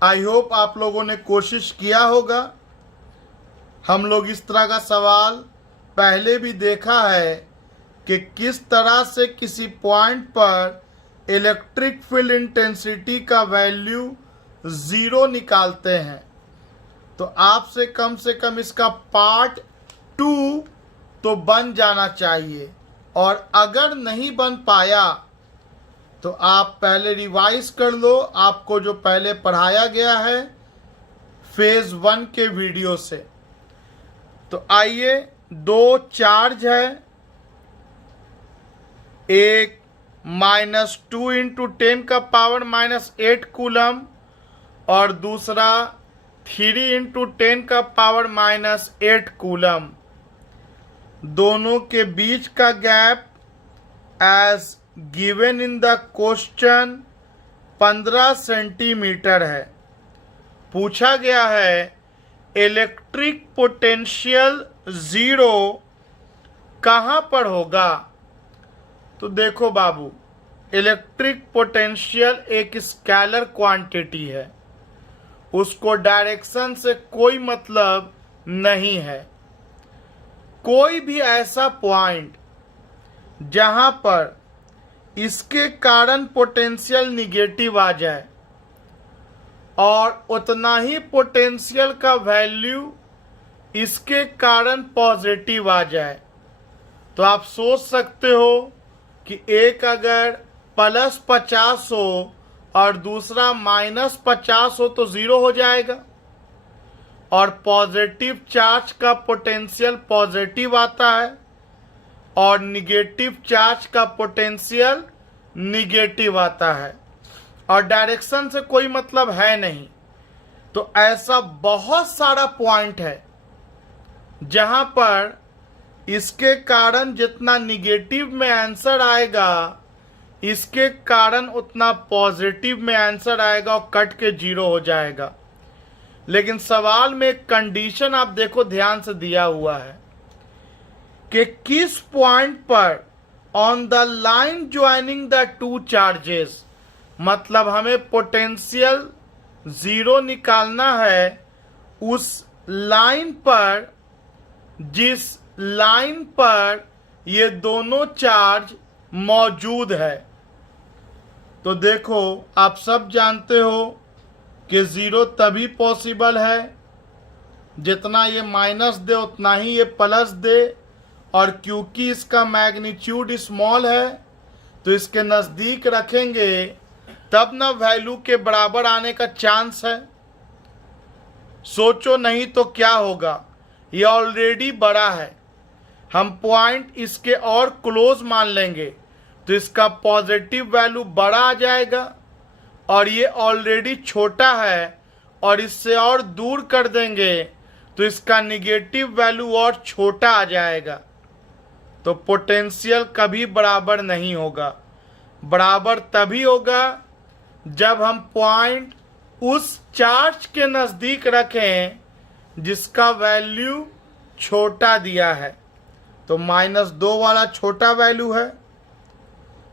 आई होप आप लोगों ने कोशिश किया होगा। हम लोग इस तरह का सवाल पहले भी देखा है कि किस तरह से किसी पॉइंट पर इलेक्ट्रिक फील्ड इंटेंसिटी का वैल्यू 0 निकालते हैं। तो आपसे कम इसका पार्ट 2 तो बन जाना चाहिए, और अगर नहीं बन पाया तो आप पहले रिवाइज कर लो आपको जो पहले पढ़ाया गया है फेज 1 के वीडियो से। तो आइए, 2 चार्ज है, एक -2 इंटू 10 का पावर -8 कूलम और दूसरा 3 इंटू 10 का पावर -8 कूलम। दोनों के बीच का gap as given in the question 15 centimetre है। पूछा गया है इलेक्ट्रिक पोटेंशियल 0 कहाँ पर होगा। तो देखो बाबू, इलेक्ट्रिक पोटेंशियल एक स्केलर क्वांटिटी है, उसको डायरेक्शन से कोई मतलब नहीं है। कोई भी ऐसा पॉइंट जहां पर इसके कारण पोटेंशियल निगेटिव आ जाए और उतना ही पोटेंशियल का वैल्यू इसके कारण पॉजिटिव आ जाए, तो आप सोच सकते हो कि एक अगर +50 हो और दूसरा -50 हो तो 0 हो जाएगा, और पॉजिटिव चार्ज का पोटेंशियल पॉजिटिव आता है और निगेटिव चार्ज का पोटेंशियल निगेटिव आता है, और डायरेक्शन से कोई मतलब है नहीं। तो ऐसा बहुत सारा पॉइंट है जहां पर इसके कारण जितना निगेटिव में आंसर आएगा, इसके कारण उतना पॉजिटिव में आंसर आएगा और कट के 0 हो जाएगा। लेकिन सवाल में एक कंडीशन आप देखो ध्यान से दिया हुआ है कि किस पॉइंट पर on the line joining the 2 charges, मतलब हमें पोटेंशियल 0 निकालना है उस लाइन पर जिस लाइन पर ये दोनों चार्ज मौजूद है। तो देखो, आप सब जानते हो कि 0 तभी पॉसिबल है जितना ये माइनस दे उतना ही ये प्लस दे, और क्योंकि इसका मैग्नीट्यूड स्मॉल है तो इसके नज़दीक रखेंगे तब ना वैल्यू के बराबर आने का चांस है। सोचो नहीं तो क्या होगा, ये ऑलरेडी बड़ा है, हम पॉइंट इसके और क्लोज मान लेंगे तो इसका पॉजिटिव वैल्यू बड़ा आ जाएगा, और ये ऑलरेडी छोटा है और इससे और दूर कर देंगे तो इसका निगेटिव वैल्यू और छोटा आ जाएगा। तो पोटेंशियल कभी बराबर नहीं होगा। बराबर तभी होगा जब हम पॉइंट उस चार्ज के नज़दीक रखें जिसका वैल्यू छोटा दिया है। तो -2 वाला छोटा वैल्यू है,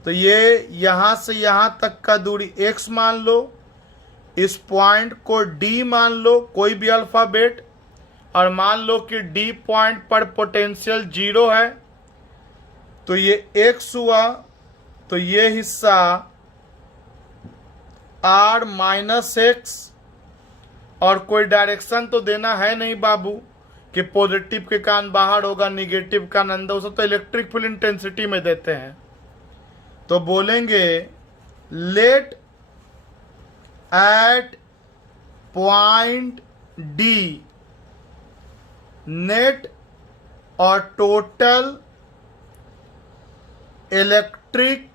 तो ये यहाँ से यहाँ तक का दूरी x मान लो, इस पॉइंट को D मान लो, कोई भी अल्फ़ाबेट, और मान लो कि D पॉइंट पर पोटेंशियल 0 है, तो ये x हुआ, तो ये हिस्सा r-x, और कोई डायरेक्शन तो देना है नहीं बाबू कि पॉजिटिव के कान बाहर होगा, निगेटिव का अंदर, उसे तो इलेक्ट्रिक फील्ड इंटेंसिटी में देते हैं। तो बोलेंगे let at point D net और total electric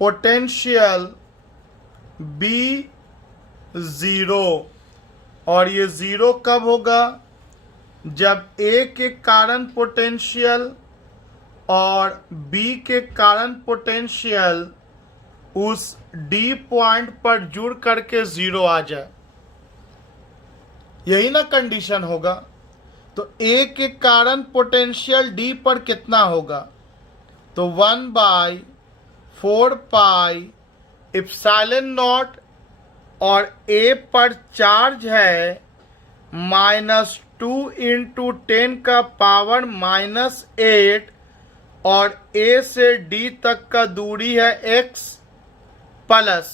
potential be zero. और ये ज़ीरो कब होगा? जब A के कारण पोटेंशियल और B के कारण पोटेंशियल उस D पॉइंट पर जुड़ करके ज़ीरो आ जाए। यही ना कंडीशन होगा। तो A के कारण पोटेंशियल D पर कितना होगा? तो 1/4 पाई एप्सिलॉन नॉट, और A पर चार्ज है -2 × 10⁻⁻8, और A से D तक का दूरी है x, प्लस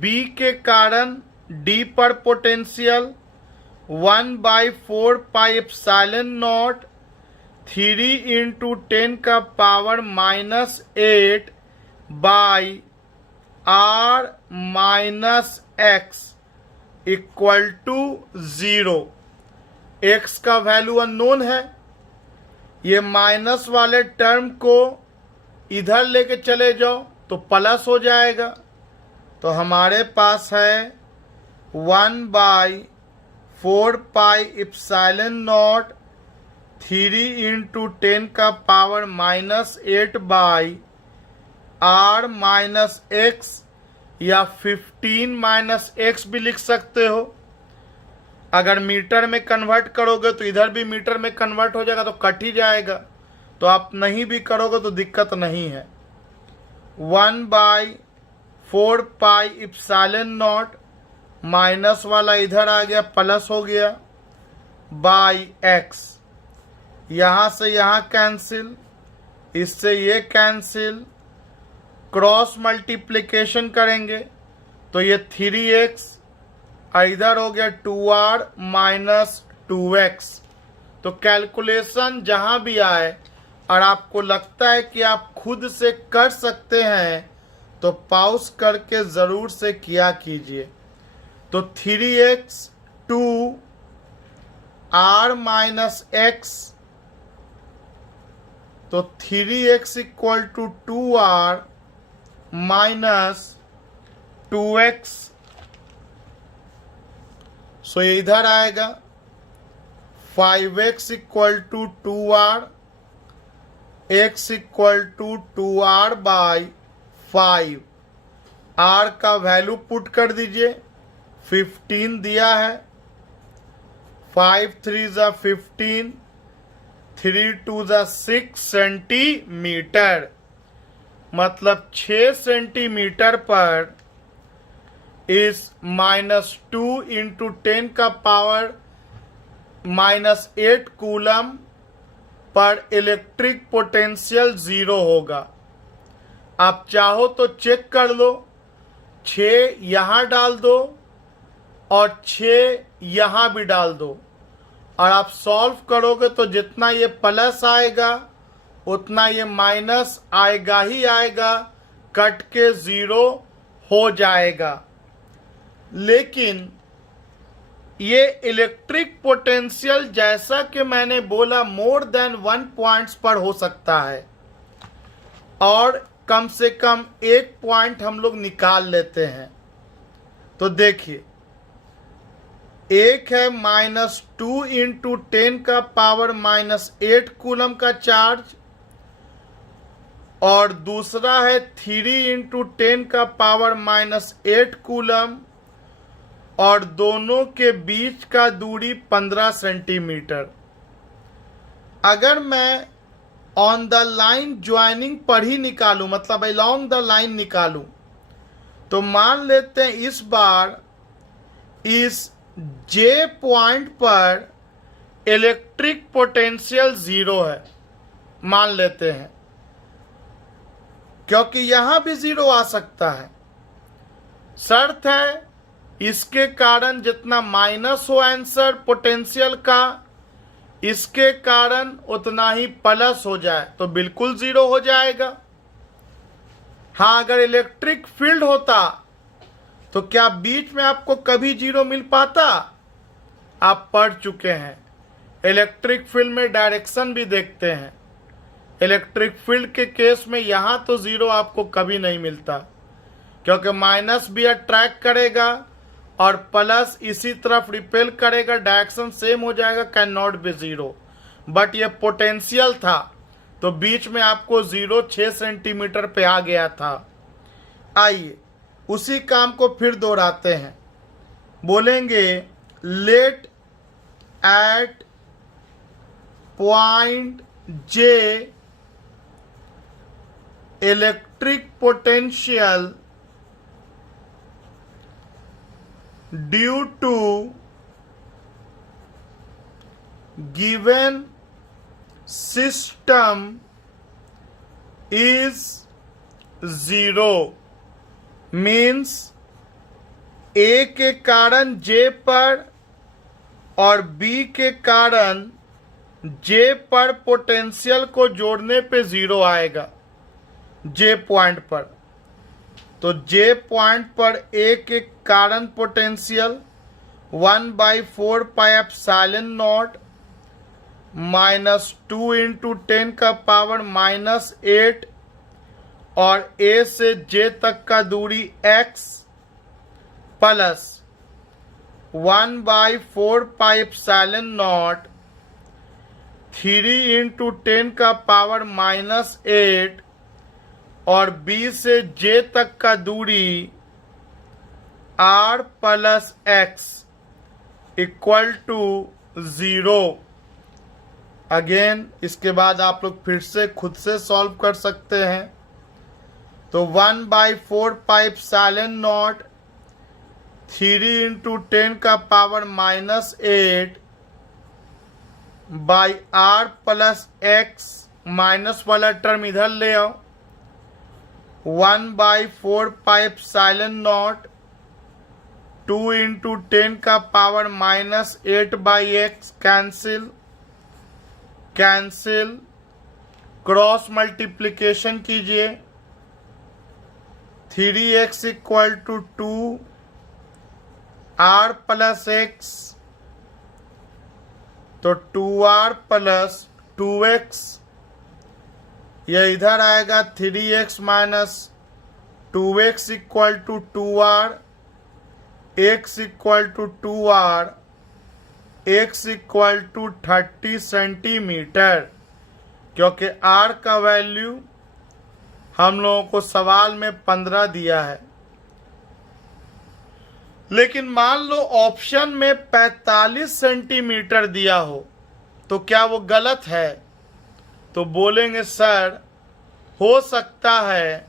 B के कारण D पर potential 1/4 pi epsilon naught 3 × 10⁻⁸ by r-x equal to 0। x का वैल्यू अननोन है। ये माइनस वाले टर्म को इधर लेके चले जाओ तो प्लस हो जाएगा। तो हमारे पास है 1/4 pi epsilon naught 3 × 10⁻⁸ by r-x, या 15-x भी लिख सकते हो। अगर मीटर में कन्वर्ट करोगे तो इधर भी मीटर में कन्वर्ट हो जाएगा तो कट ही जाएगा। तो आप नहीं भी करोगे तो दिक्कत नहीं है। 1/4 पाई एप्सिलॉन नॉट, माइनस वाला इधर आ गया प्लस हो गया, बाई x। यहाँ से यहाँ कैंसिल, इससे ये कैंसिल, क्रॉस मल्टीप्लिकेशन करेंगे तो ये 3x, इधर हो गया 2r - 2x। तो कैलकुलेशन जहाँ भी आए और आपको लगता है कि आप खुद से कर सकते हैं तो पॉज करके ज़रूर से किया कीजिए। तो 3x 2r - x, तो 3x equal to 2r - 2x। सो ये इधर आएगा 5x equal to 2r, x equal to 2r by 5। r का वैल्यू पुट कर दीजिए, 15 दिया है, 5 3 = 15, 3 2 = 6 सेंटीमीटर। मतलब 6 सेंटीमीटर पर इस -2 × 10⁻⁸ कूलम पर इलेक्ट्रिक पोटेंशियल 0 होगा। आप चाहो तो चेक कर लो, 6 यहाँ डाल दो और 6 यहाँ भी डाल दो, और आप सॉल्व करोगे तो जितना ये प्लस आएगा उतना ये माइनस आएगा ही आएगा, कट के 0 हो जाएगा। लेकिन ये इलेक्ट्रिक पोटेंशियल जैसा कि मैंने बोला मोर देन 1 पॉइंट्स पर हो सकता है, और कम से कम एक पॉइंट हम लोग निकाल लेते हैं। तो देखिए, एक है -2 × 10⁻⁸ कूलम का चार्ज, और दूसरा है 3 × 10⁻⁸ कूलम, और दोनों के बीच का दूरी 15 सेंटीमीटर। अगर मैं ऑन द लाइन ज्वाइनिंग पर ही निकालूं, मतलब अलोंग द लाइन निकालूं, तो मान लेते हैं इस बार इस J पॉइंट पर इलेक्ट्रिक पोटेंशियल 0 है, मान लेते हैं, क्योंकि यहां भी 0 आ सकता है। शर्त है इसके कारण जितना माइनस हो आंसर पोटेंशियल का, इसके कारण उतना ही प्लस हो जाए तो बिल्कुल 0 हो जाएगा। हाँ, अगर इलेक्ट्रिक फील्ड होता तो क्या बीच में आपको कभी 0 मिल पाता? आप पढ़ चुके हैं, इलेक्ट्रिक फील्ड में डायरेक्शन भी देखते हैं। इलेक्ट्रिक फील्ड के केस में यहाँ तो 0 आपको कभी नहीं मिलता, क्योंकि माइनस भी अट्रैक्ट करेगा और प्लस इसी तरफ रिपेल करेगा, डायरेक्शन सेम हो जाएगा, can not be zero. But ये पोटेंशियल था तो बीच में आपको 6 सेंटीमीटर पे आ गया था। आइए उसी काम को फिर दोहराते हैं। बोलेंगे let at point J electric potential due to given system is zero. Means A के कारण जे पर और बी के कारण जे पर पोटेंशियल को जोड़ने पे जीरो आएगा जे पॉइंट पर। तो जे पॉइंट पर ए के कारण पोटेंशियल 1/4 पाई एप्सिलॉन नॉट -2 × 10 का पावर -8 और ए से जे तक का दूरी x plus 1/4 pi epsilon naught 3 × 10 का पावर -8 और b से j तक का दूरी r plus x equal to 0। Again इसके बाद आप लोग फिर से खुद से सॉल्व कर सकते हैं। तो 1/4 पाई एप्सिलॉन नॉट 3 × 10 का power -8 by r plus x, minus वाला टर्म इधर ले आओ, 1/4 पाई एप्सिलॉन नॉट 2 × 10 का power -8 by x cancel, cross multiplication कीजिए, 3x equal to 2, r plus x तो 2r प्लस 2x, यह इधर आएगा 3x minus 2x equal to 2r, x equal to 2r, x equal to 30 centimetre, क्योंकि r का value हम लोगों को सवाल में 15 दिया है। लेकिन मान लो ऑप्शन में 45 सेंटीमीटर दिया हो तो क्या वो गलत है? तो बोलेंगे सर हो सकता है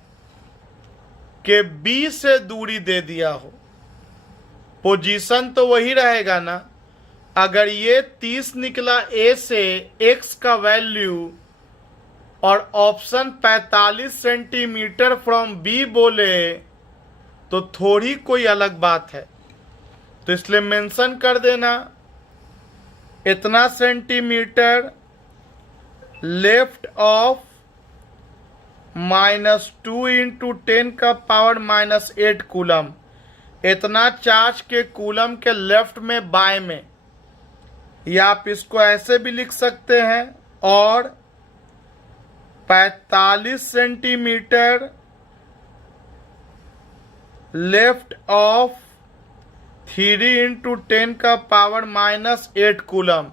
कि B से दूरी दे दिया हो, पोजीशन तो वही रहेगा ना। अगर ये 30 निकला A से X का वैल्यू और ऑप्शन 45 सेंटीमीटर फ्रॉम B बोले तो थोड़ी कोई अलग बात है। तो इसलिए मेंशन कर देना इतना सेंटीमीटर लेफ्ट ऑफ -2 × 10 का पावर -8 कूलम, इतना चार्ज के कूलम के लेफ्ट में बाएं में, या आप इसको ऐसे भी लिख सकते हैं, और 45 सेंटीमीटर लेफ्ट ऑफ 3 × 10 का power -8 coulomb,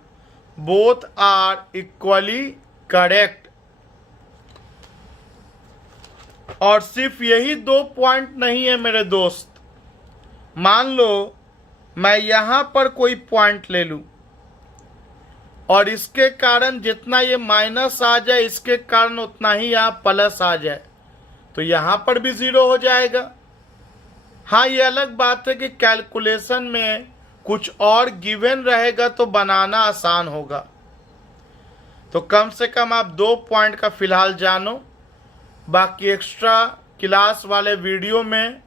both are equally correct. और सिर्फ यही 2 पॉइंट नहीं है मेरे दोस्त। मान लो मैं यहां पर कोई पॉइंट ले लूं और इसके कारण जितना ये माइनस आ जाए इसके कारण उतना ही यहाँ प्लस आ जाए, तो यहां पर भी 0 हो जाएगा। हाँ, ये अलग बात है कि कैलकुलेशन में कुछ और गिवन रहेगा तो बनाना आसान होगा। तो कम से कम आप 2 पॉइंट का फिलहाल जानो, बाकी एक्स्ट्रा क्लास वाले वीडियो में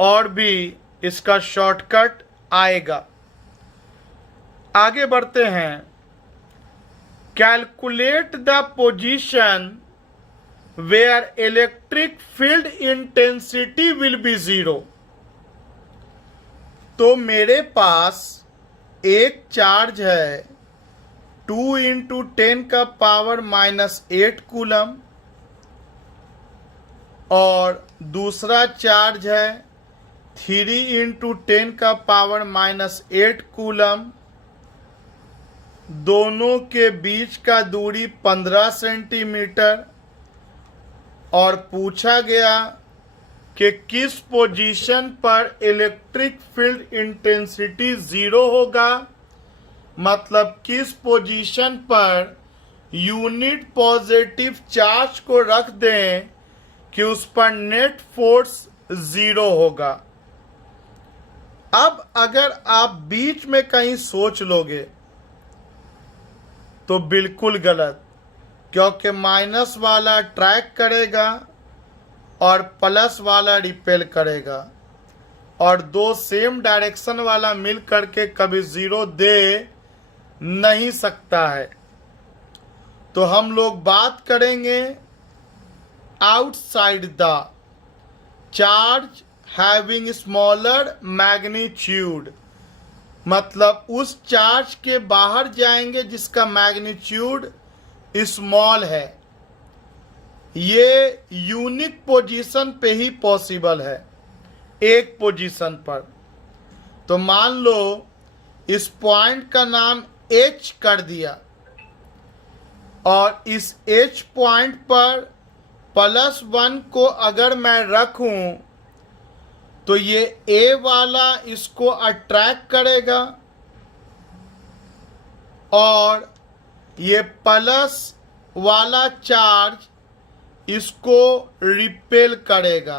और भी इसका शॉर्टकट आएगा। आगे बढ़ते हैं। Calculate the position where electric field intensity will be 0। तो मेरे पास एक चार्ज है 2 × 10 का पावर -8 कूलम और दूसरा चार्ज है 3 × 10⁻⁻8 कूलम। दोनों के बीच का दूरी 15 सेंटीमीटर और पूछा गया कि किस पोजीशन पर इलेक्ट्रिक फील्ड इंटेंसिटी 0 होगा, मतलब किस position per unit positive charge को रख दें कि उस पर नेट फोर्स 0 होगा। अब अगर आप बीच में कहीं सोच लोगे तो बिल्कुल गलत, क्योंकि माइनस वाला ट्रैक करेगा और प्लस वाला रिपेल करेगा और दो सेम डायरेक्शन वाला मिल करके कभी 0 दे नहीं सकता है। तो हम लोग बात करेंगे outside the charge having smaller magnitude, मतलब उस चार्ज के बाहर जाएंगे जिसका मैग्नीट्यूड स्मॉल है। ये यूनिक पोजीशन पे ही पॉसिबल है, एक पोजीशन पर। तो मान लो इस पॉइंट का नाम H कर दिया और इस H पॉइंट पर +1 को अगर मैं रखूं तो ये A वाला इसको अट्रैक्ट करेगा और ये प्लस वाला चार्ज इसको रिपेल करेगा।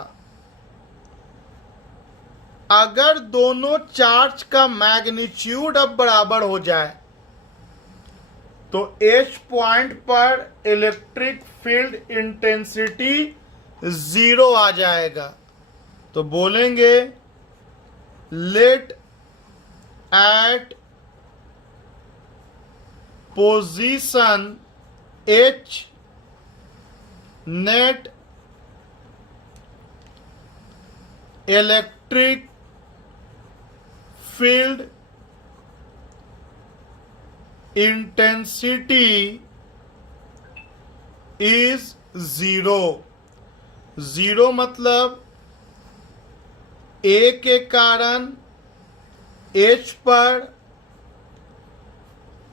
अगर दोनों चार्ज का मैग्नीट्यूड अब बराबर हो जाए तो H पॉइंट पर इलेक्ट्रिक फील्ड इंटेंसिटी 0 आ जाएगा। तो बोलेंगे let at position H net electric field intensity is 0। 0 मतलब A के कारण H पर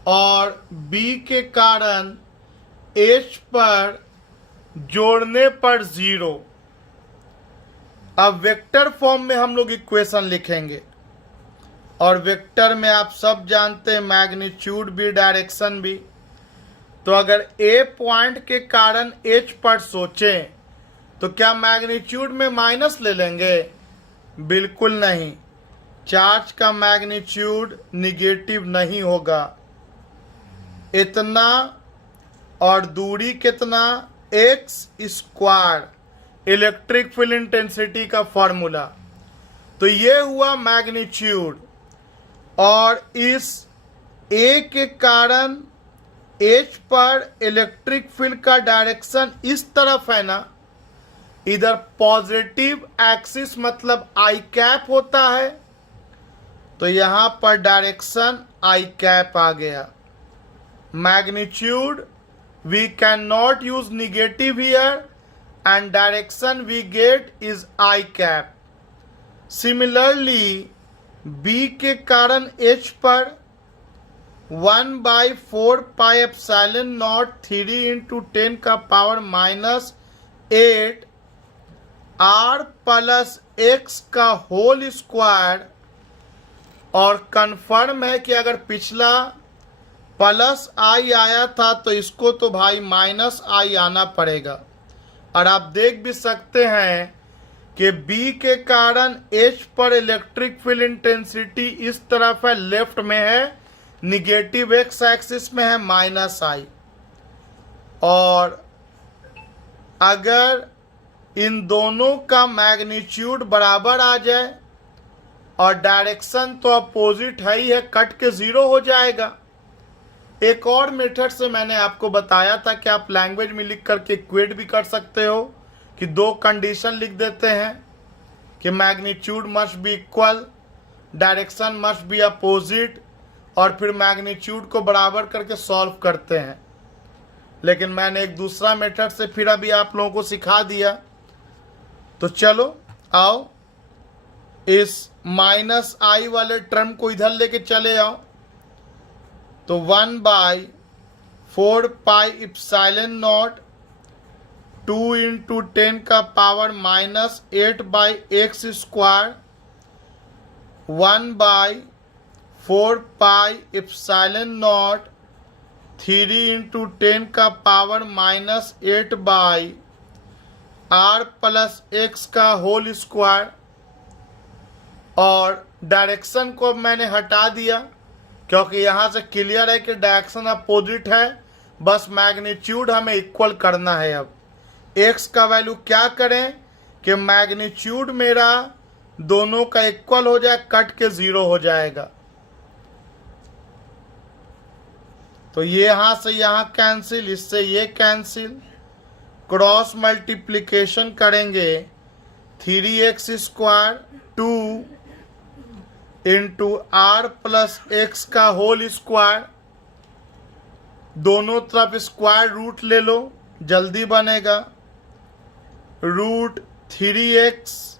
और B के कारण H पर जोड़ने पर 0। अब वेक्टर फॉर्म में हम लोग इक्वेशन लिखेंगे और वेक्टर में आप सब जानते हैं मैग्नीट्यूड भी डायरेक्शन भी। तो अगर A पॉइंट के कारण H पर सोचें तो क्या मैग्नीट्यूड में माइनस ले लेंगे? बिल्कुल नहीं, चार्ज का मैग्नीट्यूड निगेटिव नहीं होगा। इतना और दूरी कितना, x², इलेक्ट्रिक फील्ड इंटेंसिटी का फॉर्मूला। तो ये हुआ मैग्नीट्यूड और इस A के कारण H पर इलेक्ट्रिक फील्ड का डायरेक्शन इस तरफ है ना, इधर पॉजिटिव एक्सिस मतलब आई कैप होता है, तो यहां पर डायरेक्शन आई कैप आ गया। Magnitude we can not use negative here and direction we get is I cap. Similarly, B के कारण H पर 1/4 pi epsilon naught 3 × 10⁻⁻8 R + X का होल स्क्वायर। और कंफर्म है कि अगर पिछला +I आया था तो इसको तो भाई -I आना पड़ेगा। और आप देख भी सकते हैं कि B के कारण H पर इलेक्ट्रिक फील्ड इंटेंसिटी इस तरफ है, लेफ्ट में है, निगेटिव x एक्सिस में है -I। और अगर इन दोनों का मैग्नीट्यूड बराबर आ जाए और डायरेक्शन तो अपोजिट है ही है, कट के 0 हो जाएगा। एक और मेथड से मैंने आपको बताया था कि आप लैंग्वेज में लिख करके इक्वेट भी कर सकते हो कि दो कंडीशन लिख देते हैं कि magnitude must be equal, direction must be opposite, और फिर मैग्नीट्यूड को बराबर करके सॉल्व करते हैं। लेकिन मैंने एक दूसरा मेथड से फिर अभी आप लोगों को सिखा दिया तो चलो आओ इस माइनस आई वाले टर्म को इधर लेके चले आओ। तो 1/4 पाई इप्सिलॉन नॉट 2 × 10 का power -8/x square 1/4 pi epsilon not 3 × 10 का पावर -8/r+x का होल स्क्वायर। और डायरेक्शन को मैंने हटा दिया क्योंकि यहाँ से क्लियर है कि डायरेक्शन अपोजिट है, बस मैग्नीट्यूड हमें इक्वल करना है। अब x का वैल्यू क्या करें कि मैग्नीट्यूड मेरा दोनों का इक्वल हो जाए, कट के 0 हो जाएगा। तो ये यहाँ से यहाँ कैंसिल, इससे ये कैंसिल, क्रॉस मल्टीप्लिकेशन करेंगे 3x² 2 × r+x का होल स्क्वायर। दोनों तरफ स्क्वायर रूट ले लो, जल्दी बनेगा। √3x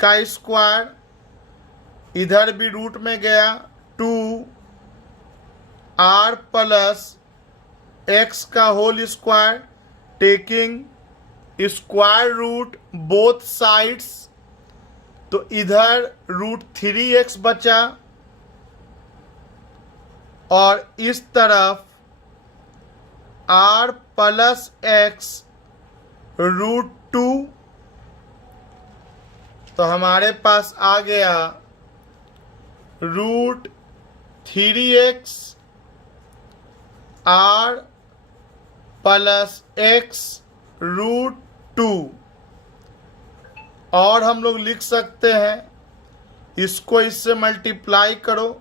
का स्क्वायर, इधर भी रूट में गया 2r+x का whole square, taking square root both sides. तो इधर √3x बचा और इस तरफ r+x √2। तो हमारे पास आ गया √3x r+x √2। और हम लोग लिख सकते हैं, इसको इससे मल्टीप्लाई करो,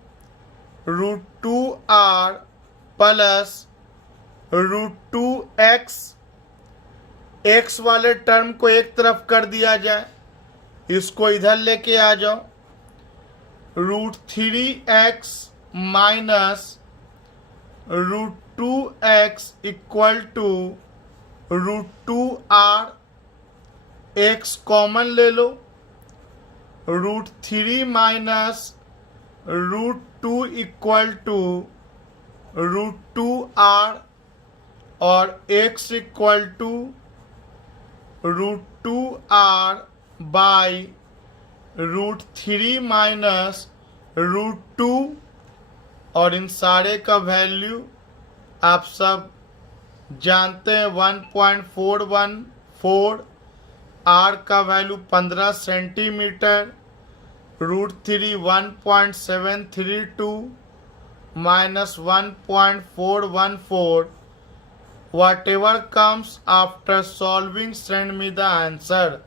√2r +√2x। x वाले टर्म को एक तरफ कर दिया जाए, इसको इधर लेके आ जाओ। √3x -√2x = √2r। x common ले लो, √3 -√2 = √2r और x = √2r/√3 -√2। और इन सारे का वैल्यू आप सब जानते हैं 1.414। r का value 15 centimetre, √3 1.732 -1.414। whatever comes after solving send me the answer।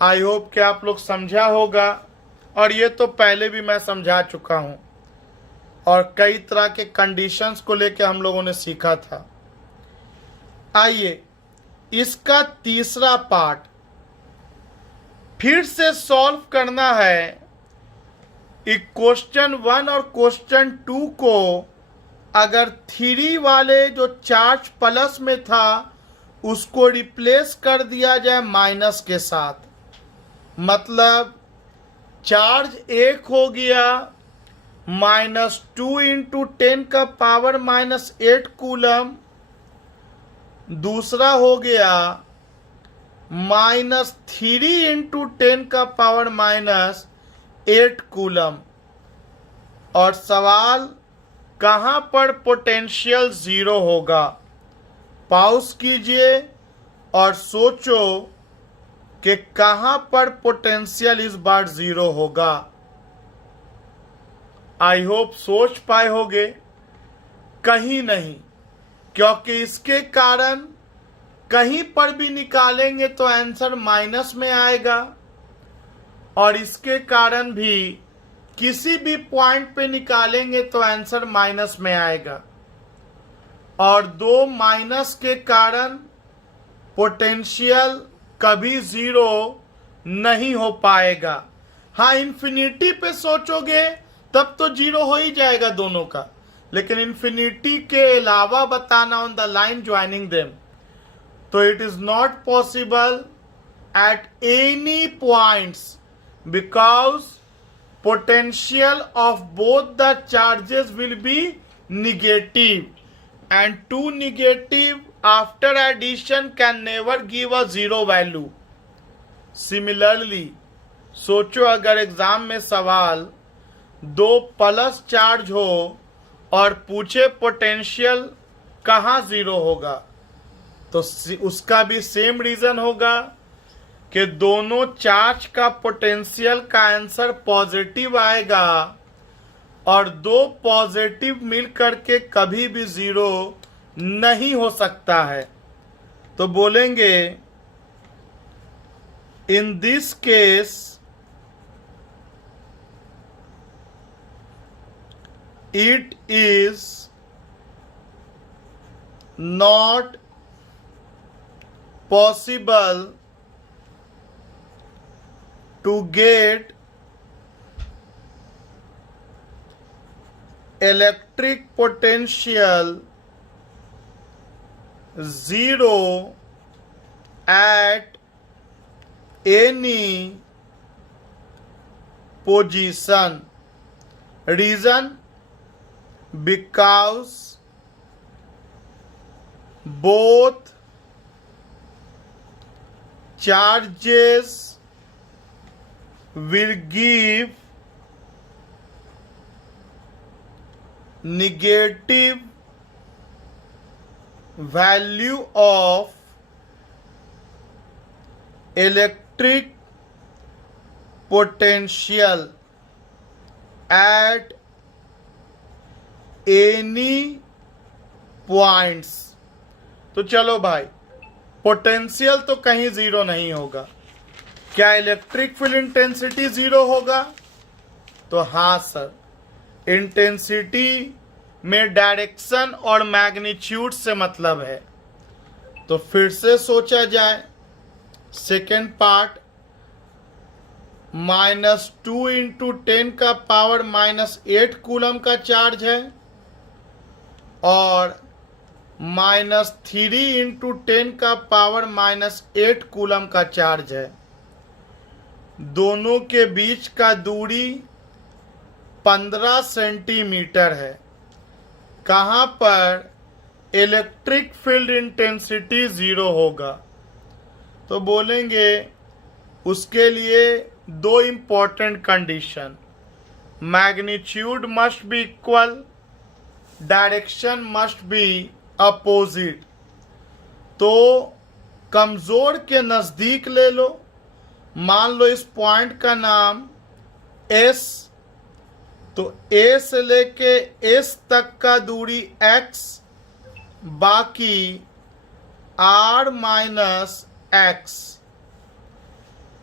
I hope कि आप लोग समझा होगा, और ये तो पहले भी मैं समझा चुका हूँ और कई तरह के कंडीशंस को लेकर हम लोगों ने सीखा था। आइए इसका तीसरा पार्ट फिर से सॉल्व करना है। क्वेश्चन 1 और क्वेश्चन 2 को अगर 3 वाले जो चार्ज प्लस में था उसको रिप्लेस कर दिया जाए माइनस के साथ, मतलब चार्ज एक हो गया -2 × 10 का पावर -8 कूलम, दूसरा हो गया -3 × 10 का पावर -8 कूलम। और सवाल कहाँ पर पोटेंशियल 0 होगा, पॉज कीजिए और सोचो कि कहाँ पर पोटेंशियल इस बार 0 होगा। आई होप सोच पाए होगे, कहीं नहीं, क्योंकि इसके कारण कहीं पर भी निकालेंगे तो आंसर माइनस में आएगा, और इसके कारण भी किसी भी पॉइंट पे निकालेंगे तो आंसर माइनस में आएगा। और दो माइनस के कारण पोटेंशियल कभी 0 नहीं हो पाएगा। हाँ, इन्फिनिटी पे सोचोगे तब तो 0 हो ही जाएगा दोनों का, लेकिन इन्फिनिटी के अलावा बताना on the line joining them, तो it is not possible at any points because potential of both the charges will be negative and two negative after addition can never give a zero value. Similarly, सोचो अगर exam में सवाल दो plus charge हो और पूछे potential कहाँ zero होगा, तो उसका भी सेम रीजन होगा कि दोनों चार्ज का पोटेंशियल का आंसर पॉजिटिव आएगा और दो पॉजिटिव मिल करके कभी भी जीरो नहीं हो सकता है. तो बोलेंगे in this case it is not possible to get electric potential zero at any position. Reason? Because both charges will give negative value of electric potential at any points. तो चलो भाई, पोटेंशियल तो कहीं जीरो नहीं होगा. क्या electric field intensity zero होगा? तो हाँ सर, इंटेंसिटी में डायरेक्शन और मैग्नीट्यूड से मतलब है. तो फिर से सोचा जाए, सेकेंड पार्ट -2 इंटू 10 का पावर -8 कूलम का चार्ज है और -3 इंटू 10 का पावर -8 कूलम का चार्ज है. दोनों के बीच का दूरी 15 सेंटीमीटर है. कहाँ पर इलेक्ट्रिक फील्ड इंटेंसिटी जीरो होगा? तो बोलेंगे उसके लिए दो important condition, magnitude must be equal, direction must be opposite. तो कमजोर के नजदीक ले लो. मान लो इस पॉइंट का नाम S, तो A से लेके S तक का दूरी x, बाकी r माइनस x.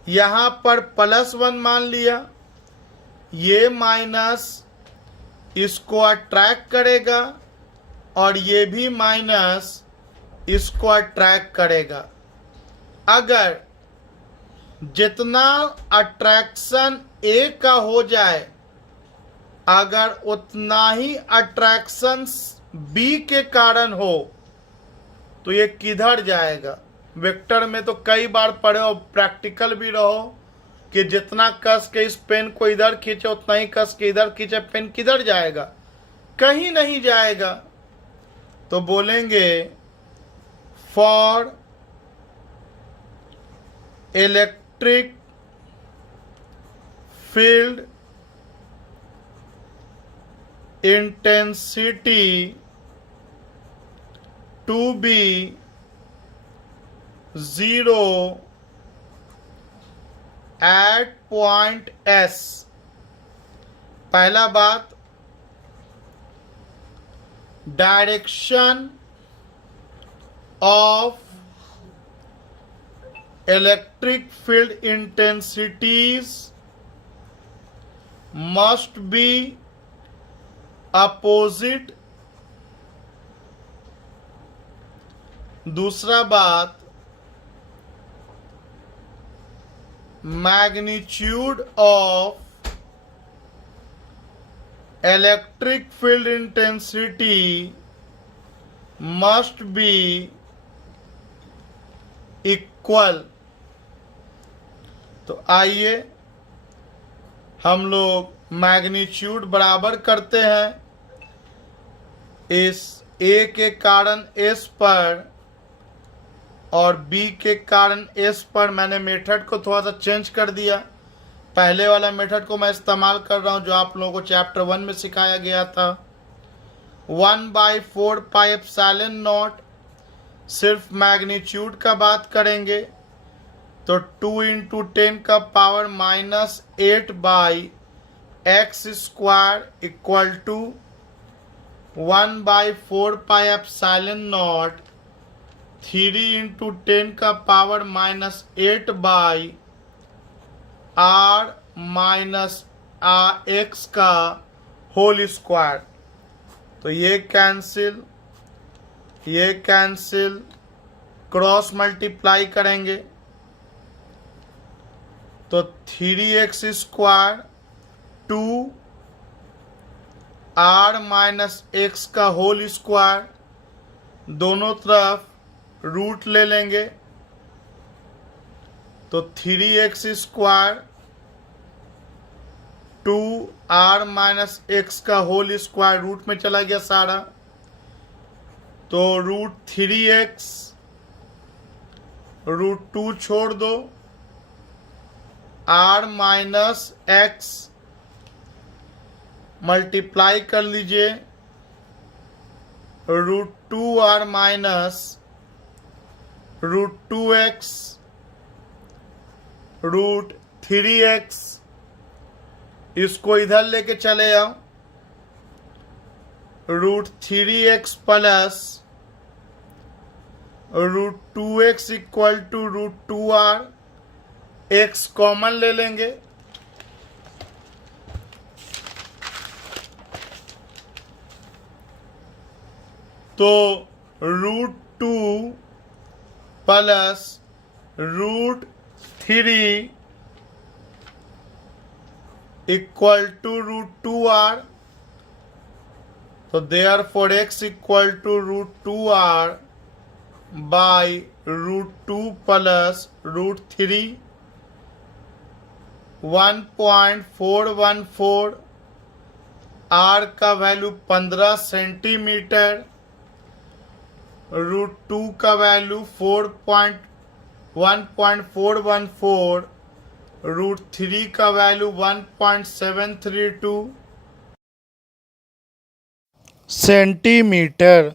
यहां पर +1 मान लिया, ये माइनस इसको अट्रैक्ट करेगा और ये भी माइनस इसको अट्रैक्ट करेगा. अगर जितना अट्रैक्शन A का हो जाए, अगर उतना ही अट्रैक्शन B के कारण हो, तो ये किधर जाएगा? वेक्टर में तो कई बार पढ़े और प्रैक्टिकल भी रहो कि जितना कस के इस पेन को इधर खींचे उतना ही कस के इधर खींचे, पेन किधर जाएगा? कहीं नहीं जाएगा. तो बोलेंगे for electric field intensity to be zero at point S. पहला बात, direction of electric field intensities must be opposite. दूसरा बात, magnitude of electric field intensity must be equal. तो आइए हम लोग मैग्नीट्यूड बराबर करते हैं इस ए के कारण एस पर और बी के कारण एस पर। मैंने मेथड को थोड़ा सा चेंज कर दिया, पहले वाला मेथड को मैं इस्तेमाल कर रहा हूं जो आप लोगों को चैप्टर 1 में सिखाया गया था। 1/4 पाई एप्सिलॉन नॉट, सिर्फ मैग्नीट्यूड का बात करेंगे तो 2 × 10⁻8/x² equal to 1/4 pi epsilon naught 3 × 10⁻⁻x का होल स्क्वायर। तो ये कैंसिल, क्रॉस मल्टीप्लाई करेंगे तो 3x² 2r-x का होल स्क्वायर, दोनों तरफ रूट ले लेंगे तो 3x² 2r-x का होल स्क्वायर रूट में चला गया सारा, तो √3x √2 छोड़ दो, r-x मल्टीप्लाई कर लीजिए √2r- √2x √3x, इसको इधर लेके चले आओ, √3x plus √2x equal to √2r, x common ले लेंगे तो √2 प्लस √3 इक्वल टू √2r, तो therefore x equal to √2r by √2 plus √3, 1.414, r का वैल्यू 15 सेंटीमीटर, √2 का वैल्यू 1.414, √3 का वैल्यू 1.732 सेंटीमीटर।